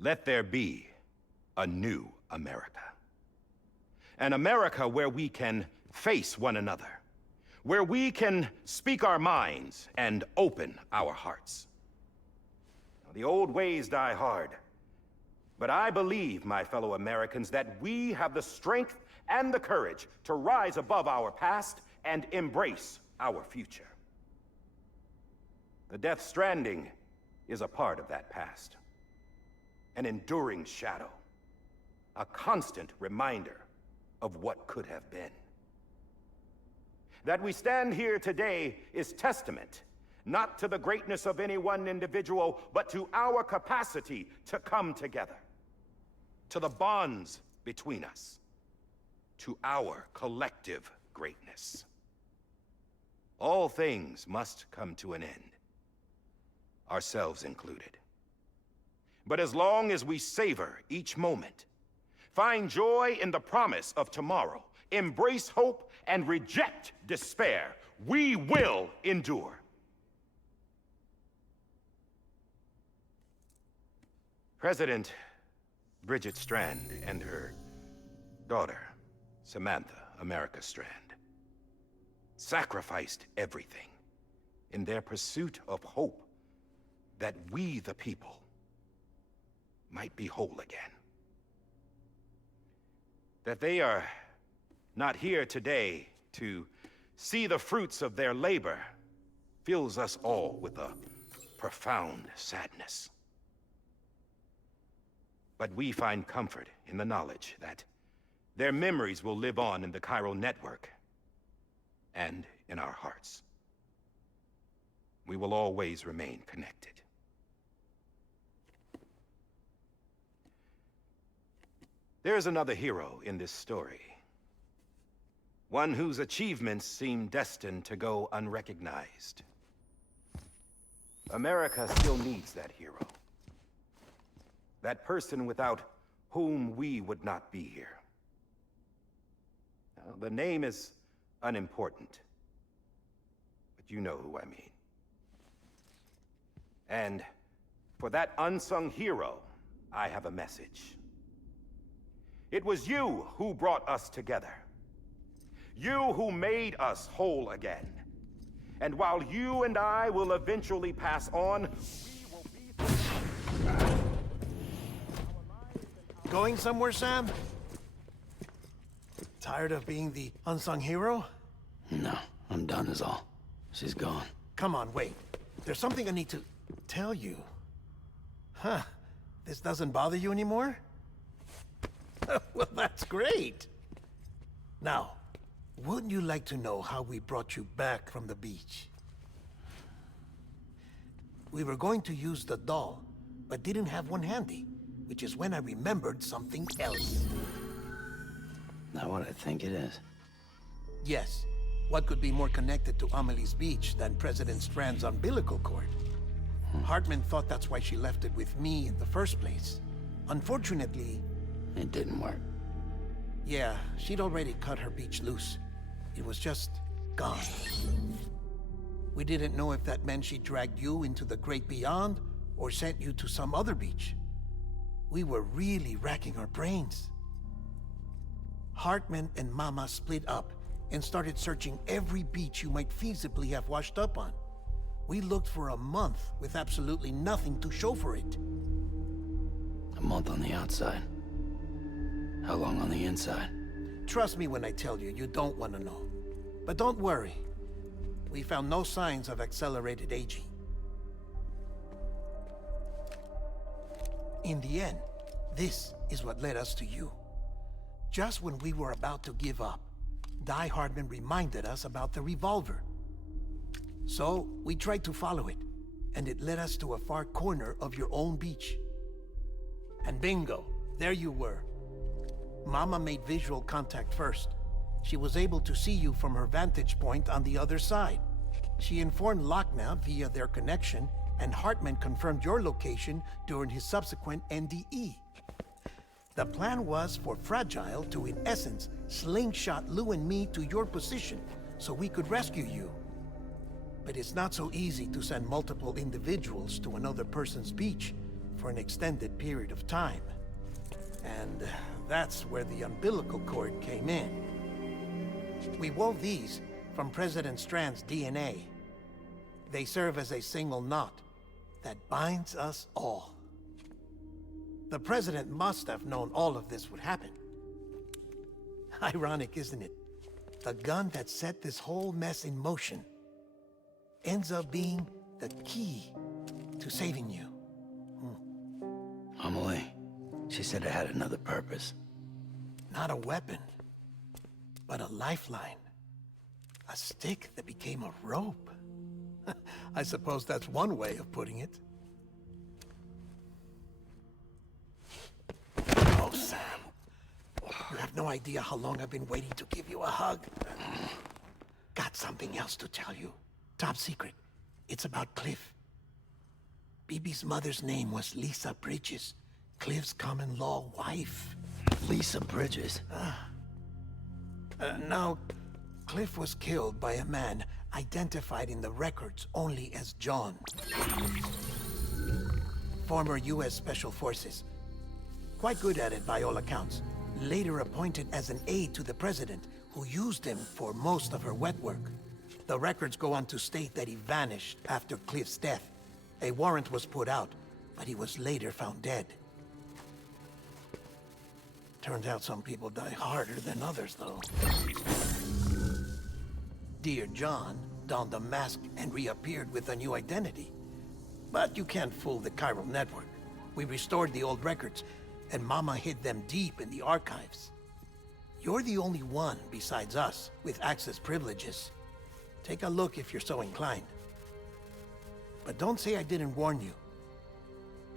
Let there be a new America. An America where we can face one another, where we can speak our minds and open our hearts. The old ways die hard, but I believe, my fellow Americans, that we have the strength and the courage to rise above our past and embrace our future. The Death Stranding is a part of that past. An enduring shadow, a constant reminder of what could have been. That we stand here today is testament, not to the greatness of any one individual, but to our capacity to come together, to the bonds between us, to our collective greatness. All things must come to an end, ourselves included. But as long as we savor each moment, find joy in the promise of tomorrow, embrace hope, and reject despair, we will endure. President Bridget Strand and her daughter, Samantha America Strand, sacrificed everything in their pursuit of hope that we, the people, might be whole again. That they are not here today to see the fruits of their labor fills us all with a profound sadness. But we find comfort in the knowledge that their memories will live on in the chiral network and in our hearts. We will always remain connected. There is another hero in this story. One whose achievements seem destined to go unrecognized. America still needs that hero. That person without whom we would not be here. Now, the name is unimportant, but you know who I mean. And for that unsung hero, I have a message. It was you who brought us together. You who made us whole again. And while you and I will eventually pass on, we will be... Going somewhere, Sam? Tired of being the unsung hero? No, I'm done is all. She's gone. Come on, wait. There's something I need to tell you. Huh. This doesn't bother you anymore? Well, that's great. Now, wouldn't you like to know how we brought you back from the beach? We were going to use the doll, but didn't have one handy, which is when I remembered something else. Not what I think it is. Yes. What could be more connected to Amelie's beach than President Strand's umbilical cord? Hartman thought that's why she left it with me in the first place. Unfortunately... It didn't work. Yeah, she'd already cut her beach loose. It was just gone. We didn't know if that meant she dragged you into the great beyond, or sent you to some other beach. We were really racking our brains. Hartman and Mama split up and started searching every beach you might feasibly have washed up on. We looked for a month with absolutely nothing to show for it. A month on the outside. How long on the inside? Trust me when I tell you, you don't want to know. But don't worry. We found no signs of accelerated aging. In the end, this is what led us to you. Just when we were about to give up, Die Hardman reminded us about the revolver. So, we tried to follow it, and it led us to a far corner of your own beach. And bingo, there you were. Mama made visual contact first. She was able to see you from her vantage point on the other side. She informed Lochna via their connection, and Hartman confirmed your location during his subsequent NDE. The plan was for Fragile to, in essence, slingshot Lou and me to your position so we could rescue you. But it's not so easy to send multiple individuals to another person's beach for an extended period of time. And that's where the umbilical cord came in. We wove these from President Strand's DNA. They serve as a single knot that binds us all. The President must have known all of this would happen. Ironic, isn't it? The gun that set this whole mess in motion ends up being the key to saving you. Amelie, she said it had another purpose. Not a weapon, but a lifeline. A stick that became a rope. I suppose that's one way of putting it. Oh, Sam. You have no idea how long I've been waiting to give you a hug. Got something else to tell you. Top secret. It's about Cliff. BB's mother's name was Lisa Bridges, Cliff's common-law wife. Lisa Bridges? Now, Cliff was killed by a man identified in the records only as John. Former U.S. Special Forces. Quite good at it by all accounts. Later appointed as an aide to the president, who used him for most of her wet work. The records go on to state that he vanished after Cliff's death, A warrant was put out, but he was later found dead. Turns out some people die harder than others, though. Dear John donned a mask and reappeared with a new identity. But you can't fool the chiral network. We restored the old records, and Mama hid them deep in the archives. You're the only one besides us with access privileges. Take a look if you're so inclined. But don't say I didn't warn you.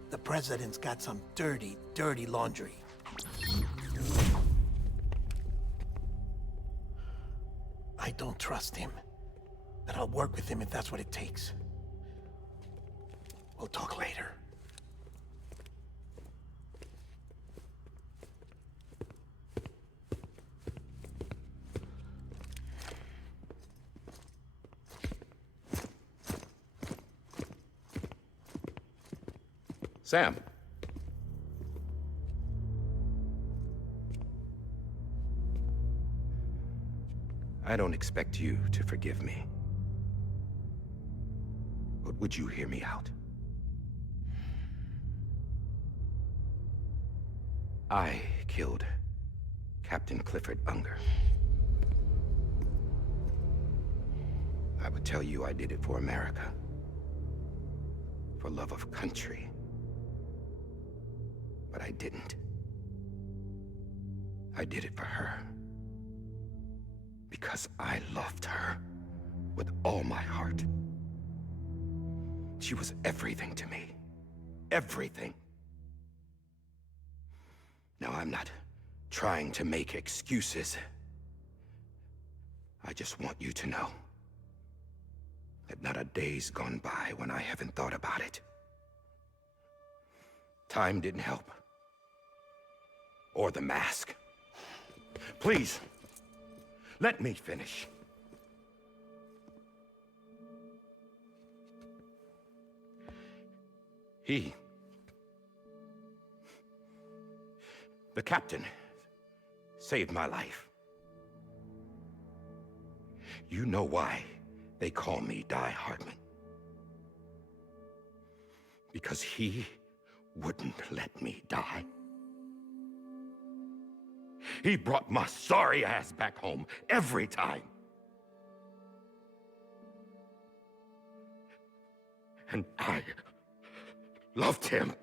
The President's got some dirty, dirty laundry. I don't trust him, but I'll work with him if that's what it takes. We'll talk later. Sam. I don't expect you to forgive me. But would you hear me out? I killed Captain Clifford Unger. I would tell you I did it for America. For love of country. But I didn't. I did it for her. Because I loved her with all my heart. She was everything to me. Everything. Now, I'm not trying to make excuses. I just want you to know that not a day's gone by when I haven't thought about it. Time didn't help. Or the mask. Please, let me finish. The captain, saved my life. You know why they call me Die Hardman. Because he wouldn't let me die. He brought my sorry ass back home every time. And I loved him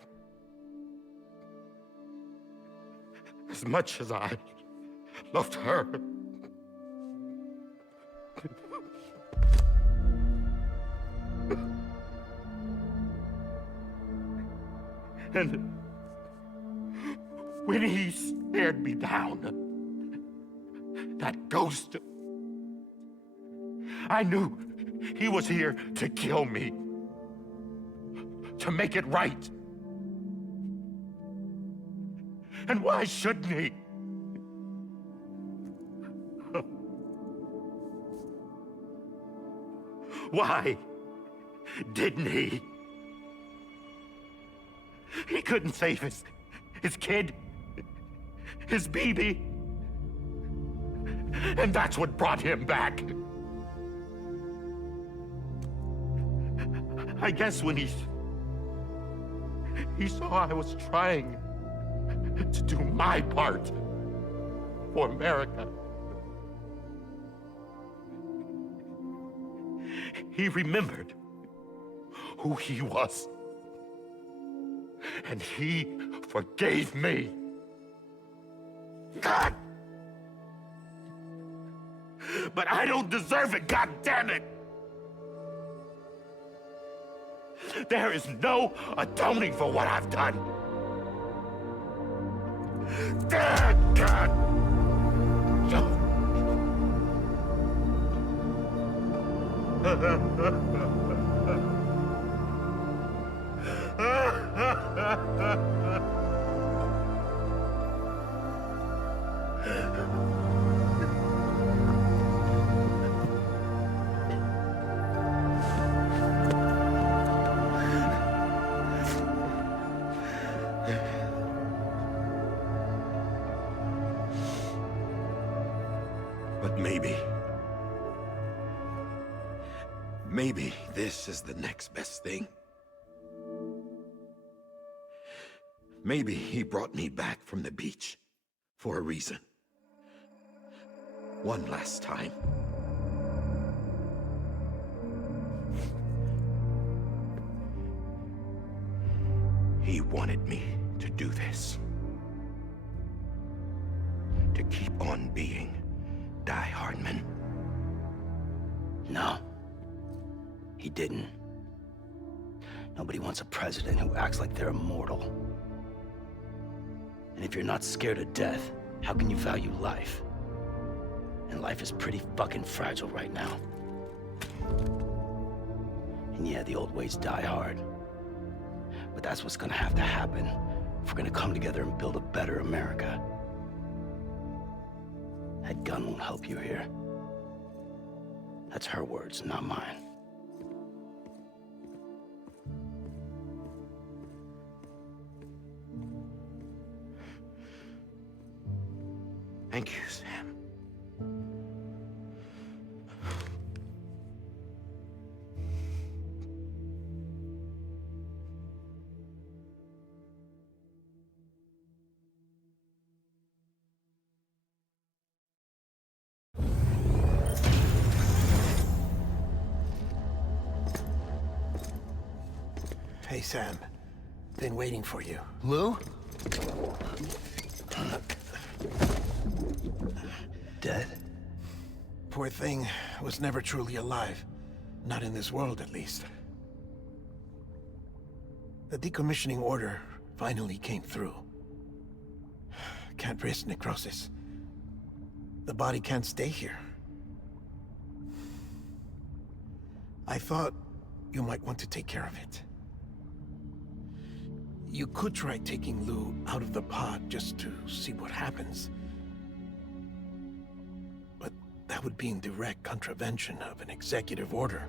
as much as I loved her. And when he stared me down, that ghost, I knew he was here to kill me, to make it right. And why shouldn't he? Why didn't he? He couldn't save his kid, his baby. And that's what brought him back. I guess when he saw I was trying to do my part for America, he remembered who he was. And he forgave me. God! But I don't deserve it, God damn it! There is no atoning for what I've done. God! But maybe this is the next best thing. Maybe he brought me back from the beach for a reason. One last time. He wanted me to do this. To keep on being Die Hardman. No. He didn't. Nobody wants a president who acts like they're immortal. And if you're not scared of death, how can you value life? And life is pretty fucking fragile right now. And yeah, the old ways die hard. But that's what's gonna have to happen if we're gonna come together and build a better America. That gun won't help you here. That's her words, not mine. Thank you, Sam. Hey, Sam. Been waiting for you. Lou? Dead? Poor thing was never truly alive. Not in this world, at least. The decommissioning order finally came through. Can't risk necrosis. The body can't stay here. I thought you might want to take care of it. You could try taking Lou out of the pod just to see what happens. But that would be in direct contravention of an executive order.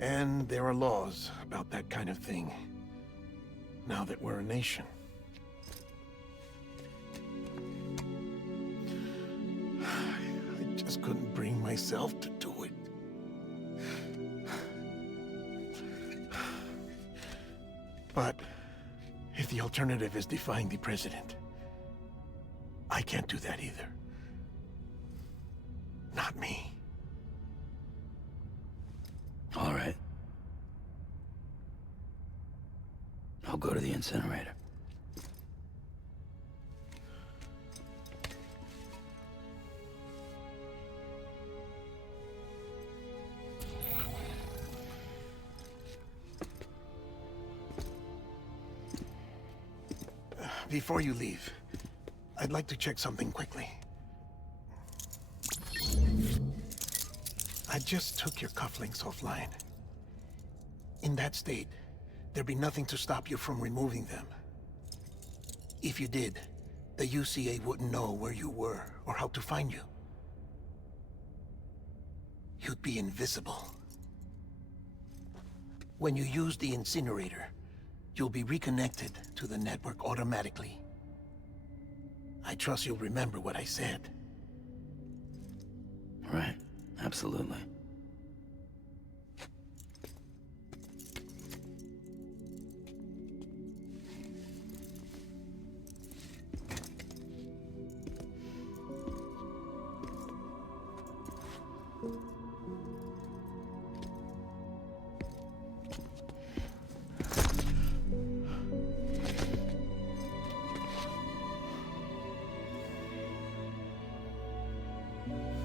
And there are laws about that kind of thing, now that we're a nation. I just couldn't bring myself to do it. But if the alternative is defying the president, I can't do that either. Not me. All right. I'll go to the incinerator. Before you leave, I'd like to check something quickly. I just took your cufflinks offline. In that state, there'd be nothing to stop you from removing them. If you did, the UCA wouldn't know where you were or how to find you. You'd be invisible. When you use the incinerator, you'll be reconnected to the network automatically. I trust you'll remember what I said. Right, absolutely.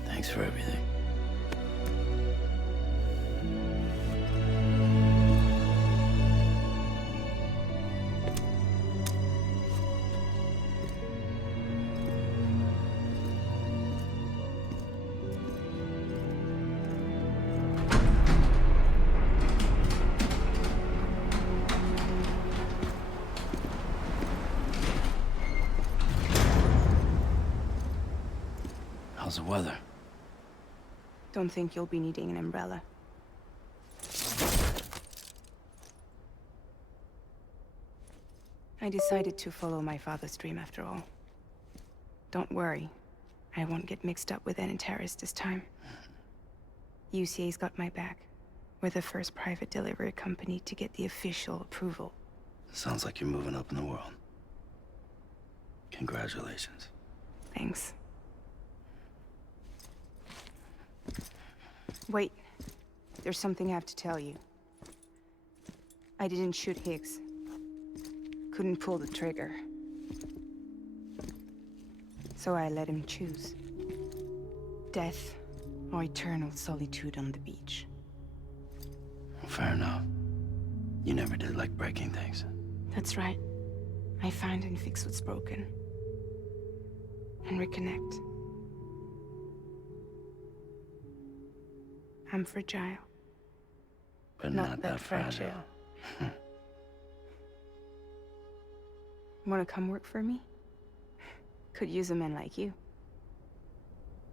Thanks for everything. How's the weather? Don't think you'll be needing an umbrella. I decided to follow my father's dream after all. Don't worry. I won't get mixed up with any terrorists this time. UCA's got my back. We're the first private delivery company to get the official approval. Sounds like you're moving up in the world. Congratulations. Thanks. Wait. There's something I have to tell you. I didn't shoot Higgs. Couldn't pull the trigger. So I let him choose. Death or eternal solitude on the beach. Fair enough. You never did like breaking things. That's right. I find and fix what's broken. And reconnect. I'm fragile. But not that fragile. Wanna come work for me? Could use a man like you.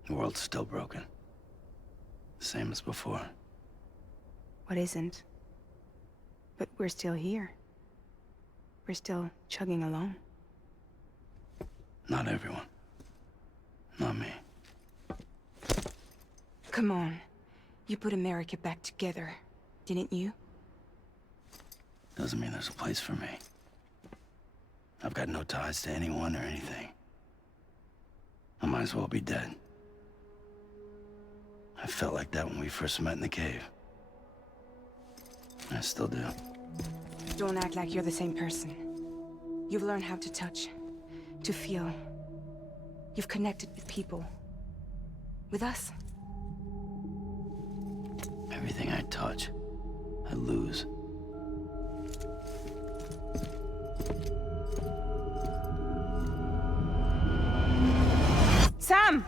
The world's still broken. Same as before. What isn't? But we're still here. We're still chugging along. Not everyone. Not me. Come on. You put America back together, didn't you? Doesn't mean there's a place for me. I've got no ties to anyone or anything. I might as well be dead. I felt like that when we first met in the cave. I still do. Don't act like you're the same person. You've learned how to touch, to feel. You've connected with people. With us. Everything I touch, I lose. Sam!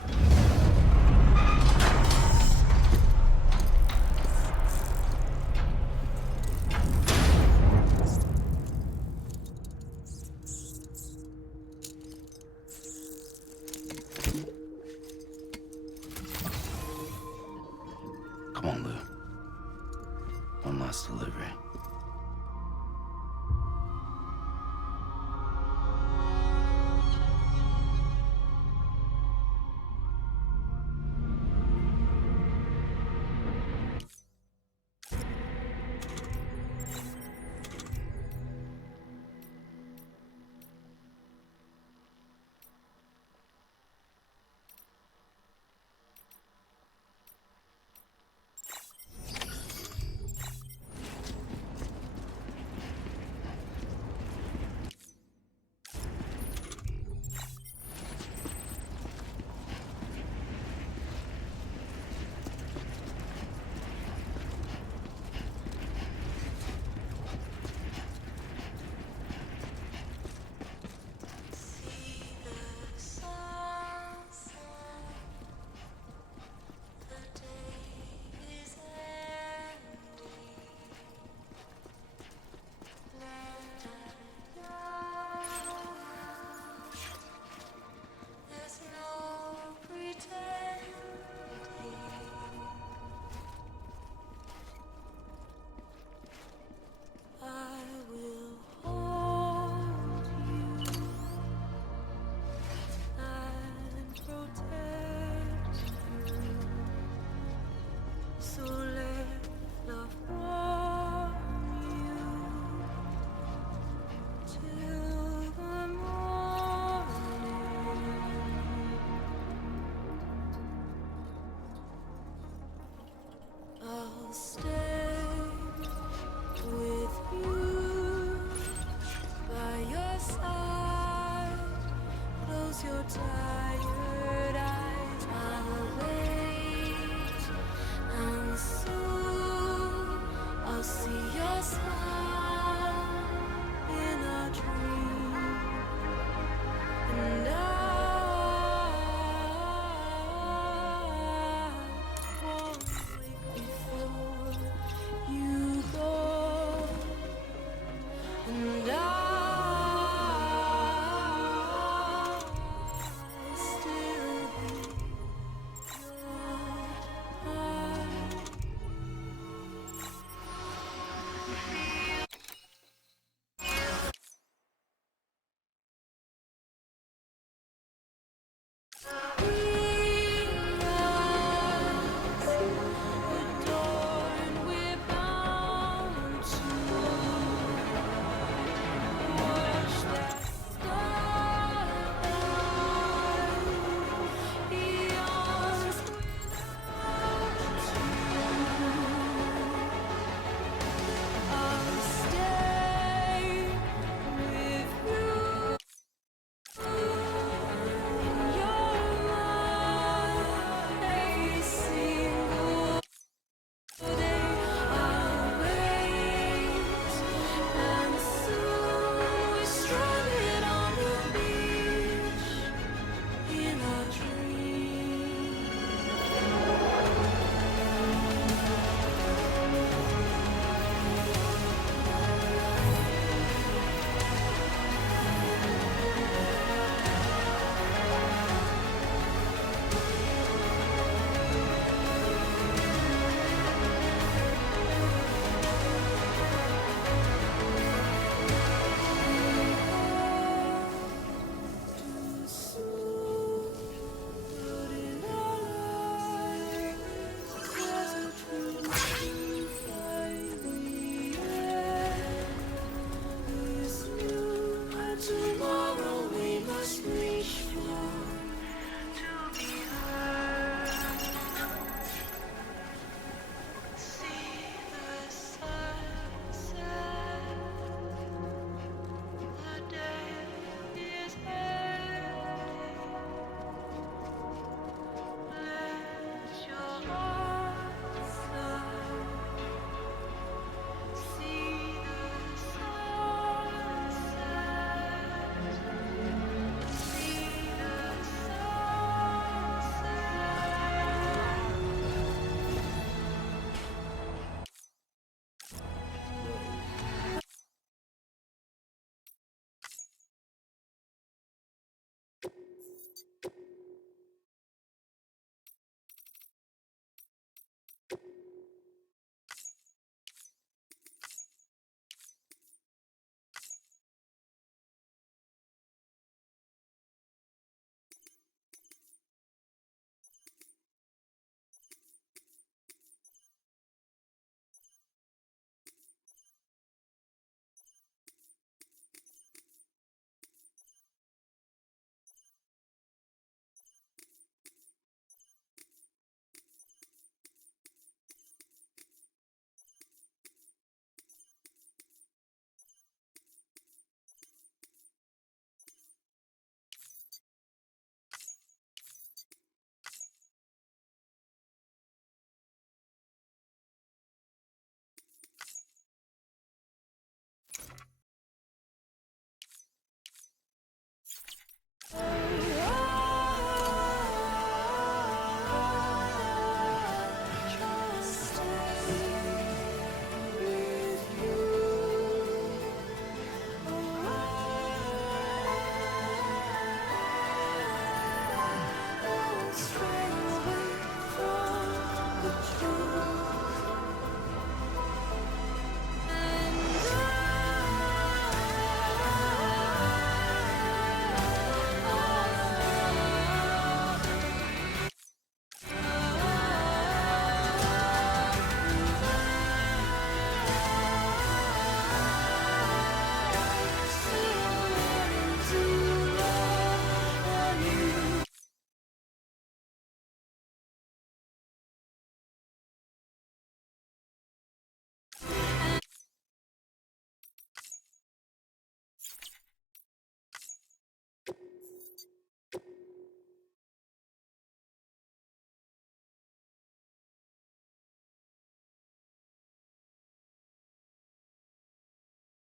Come on, Lou. One last delivery.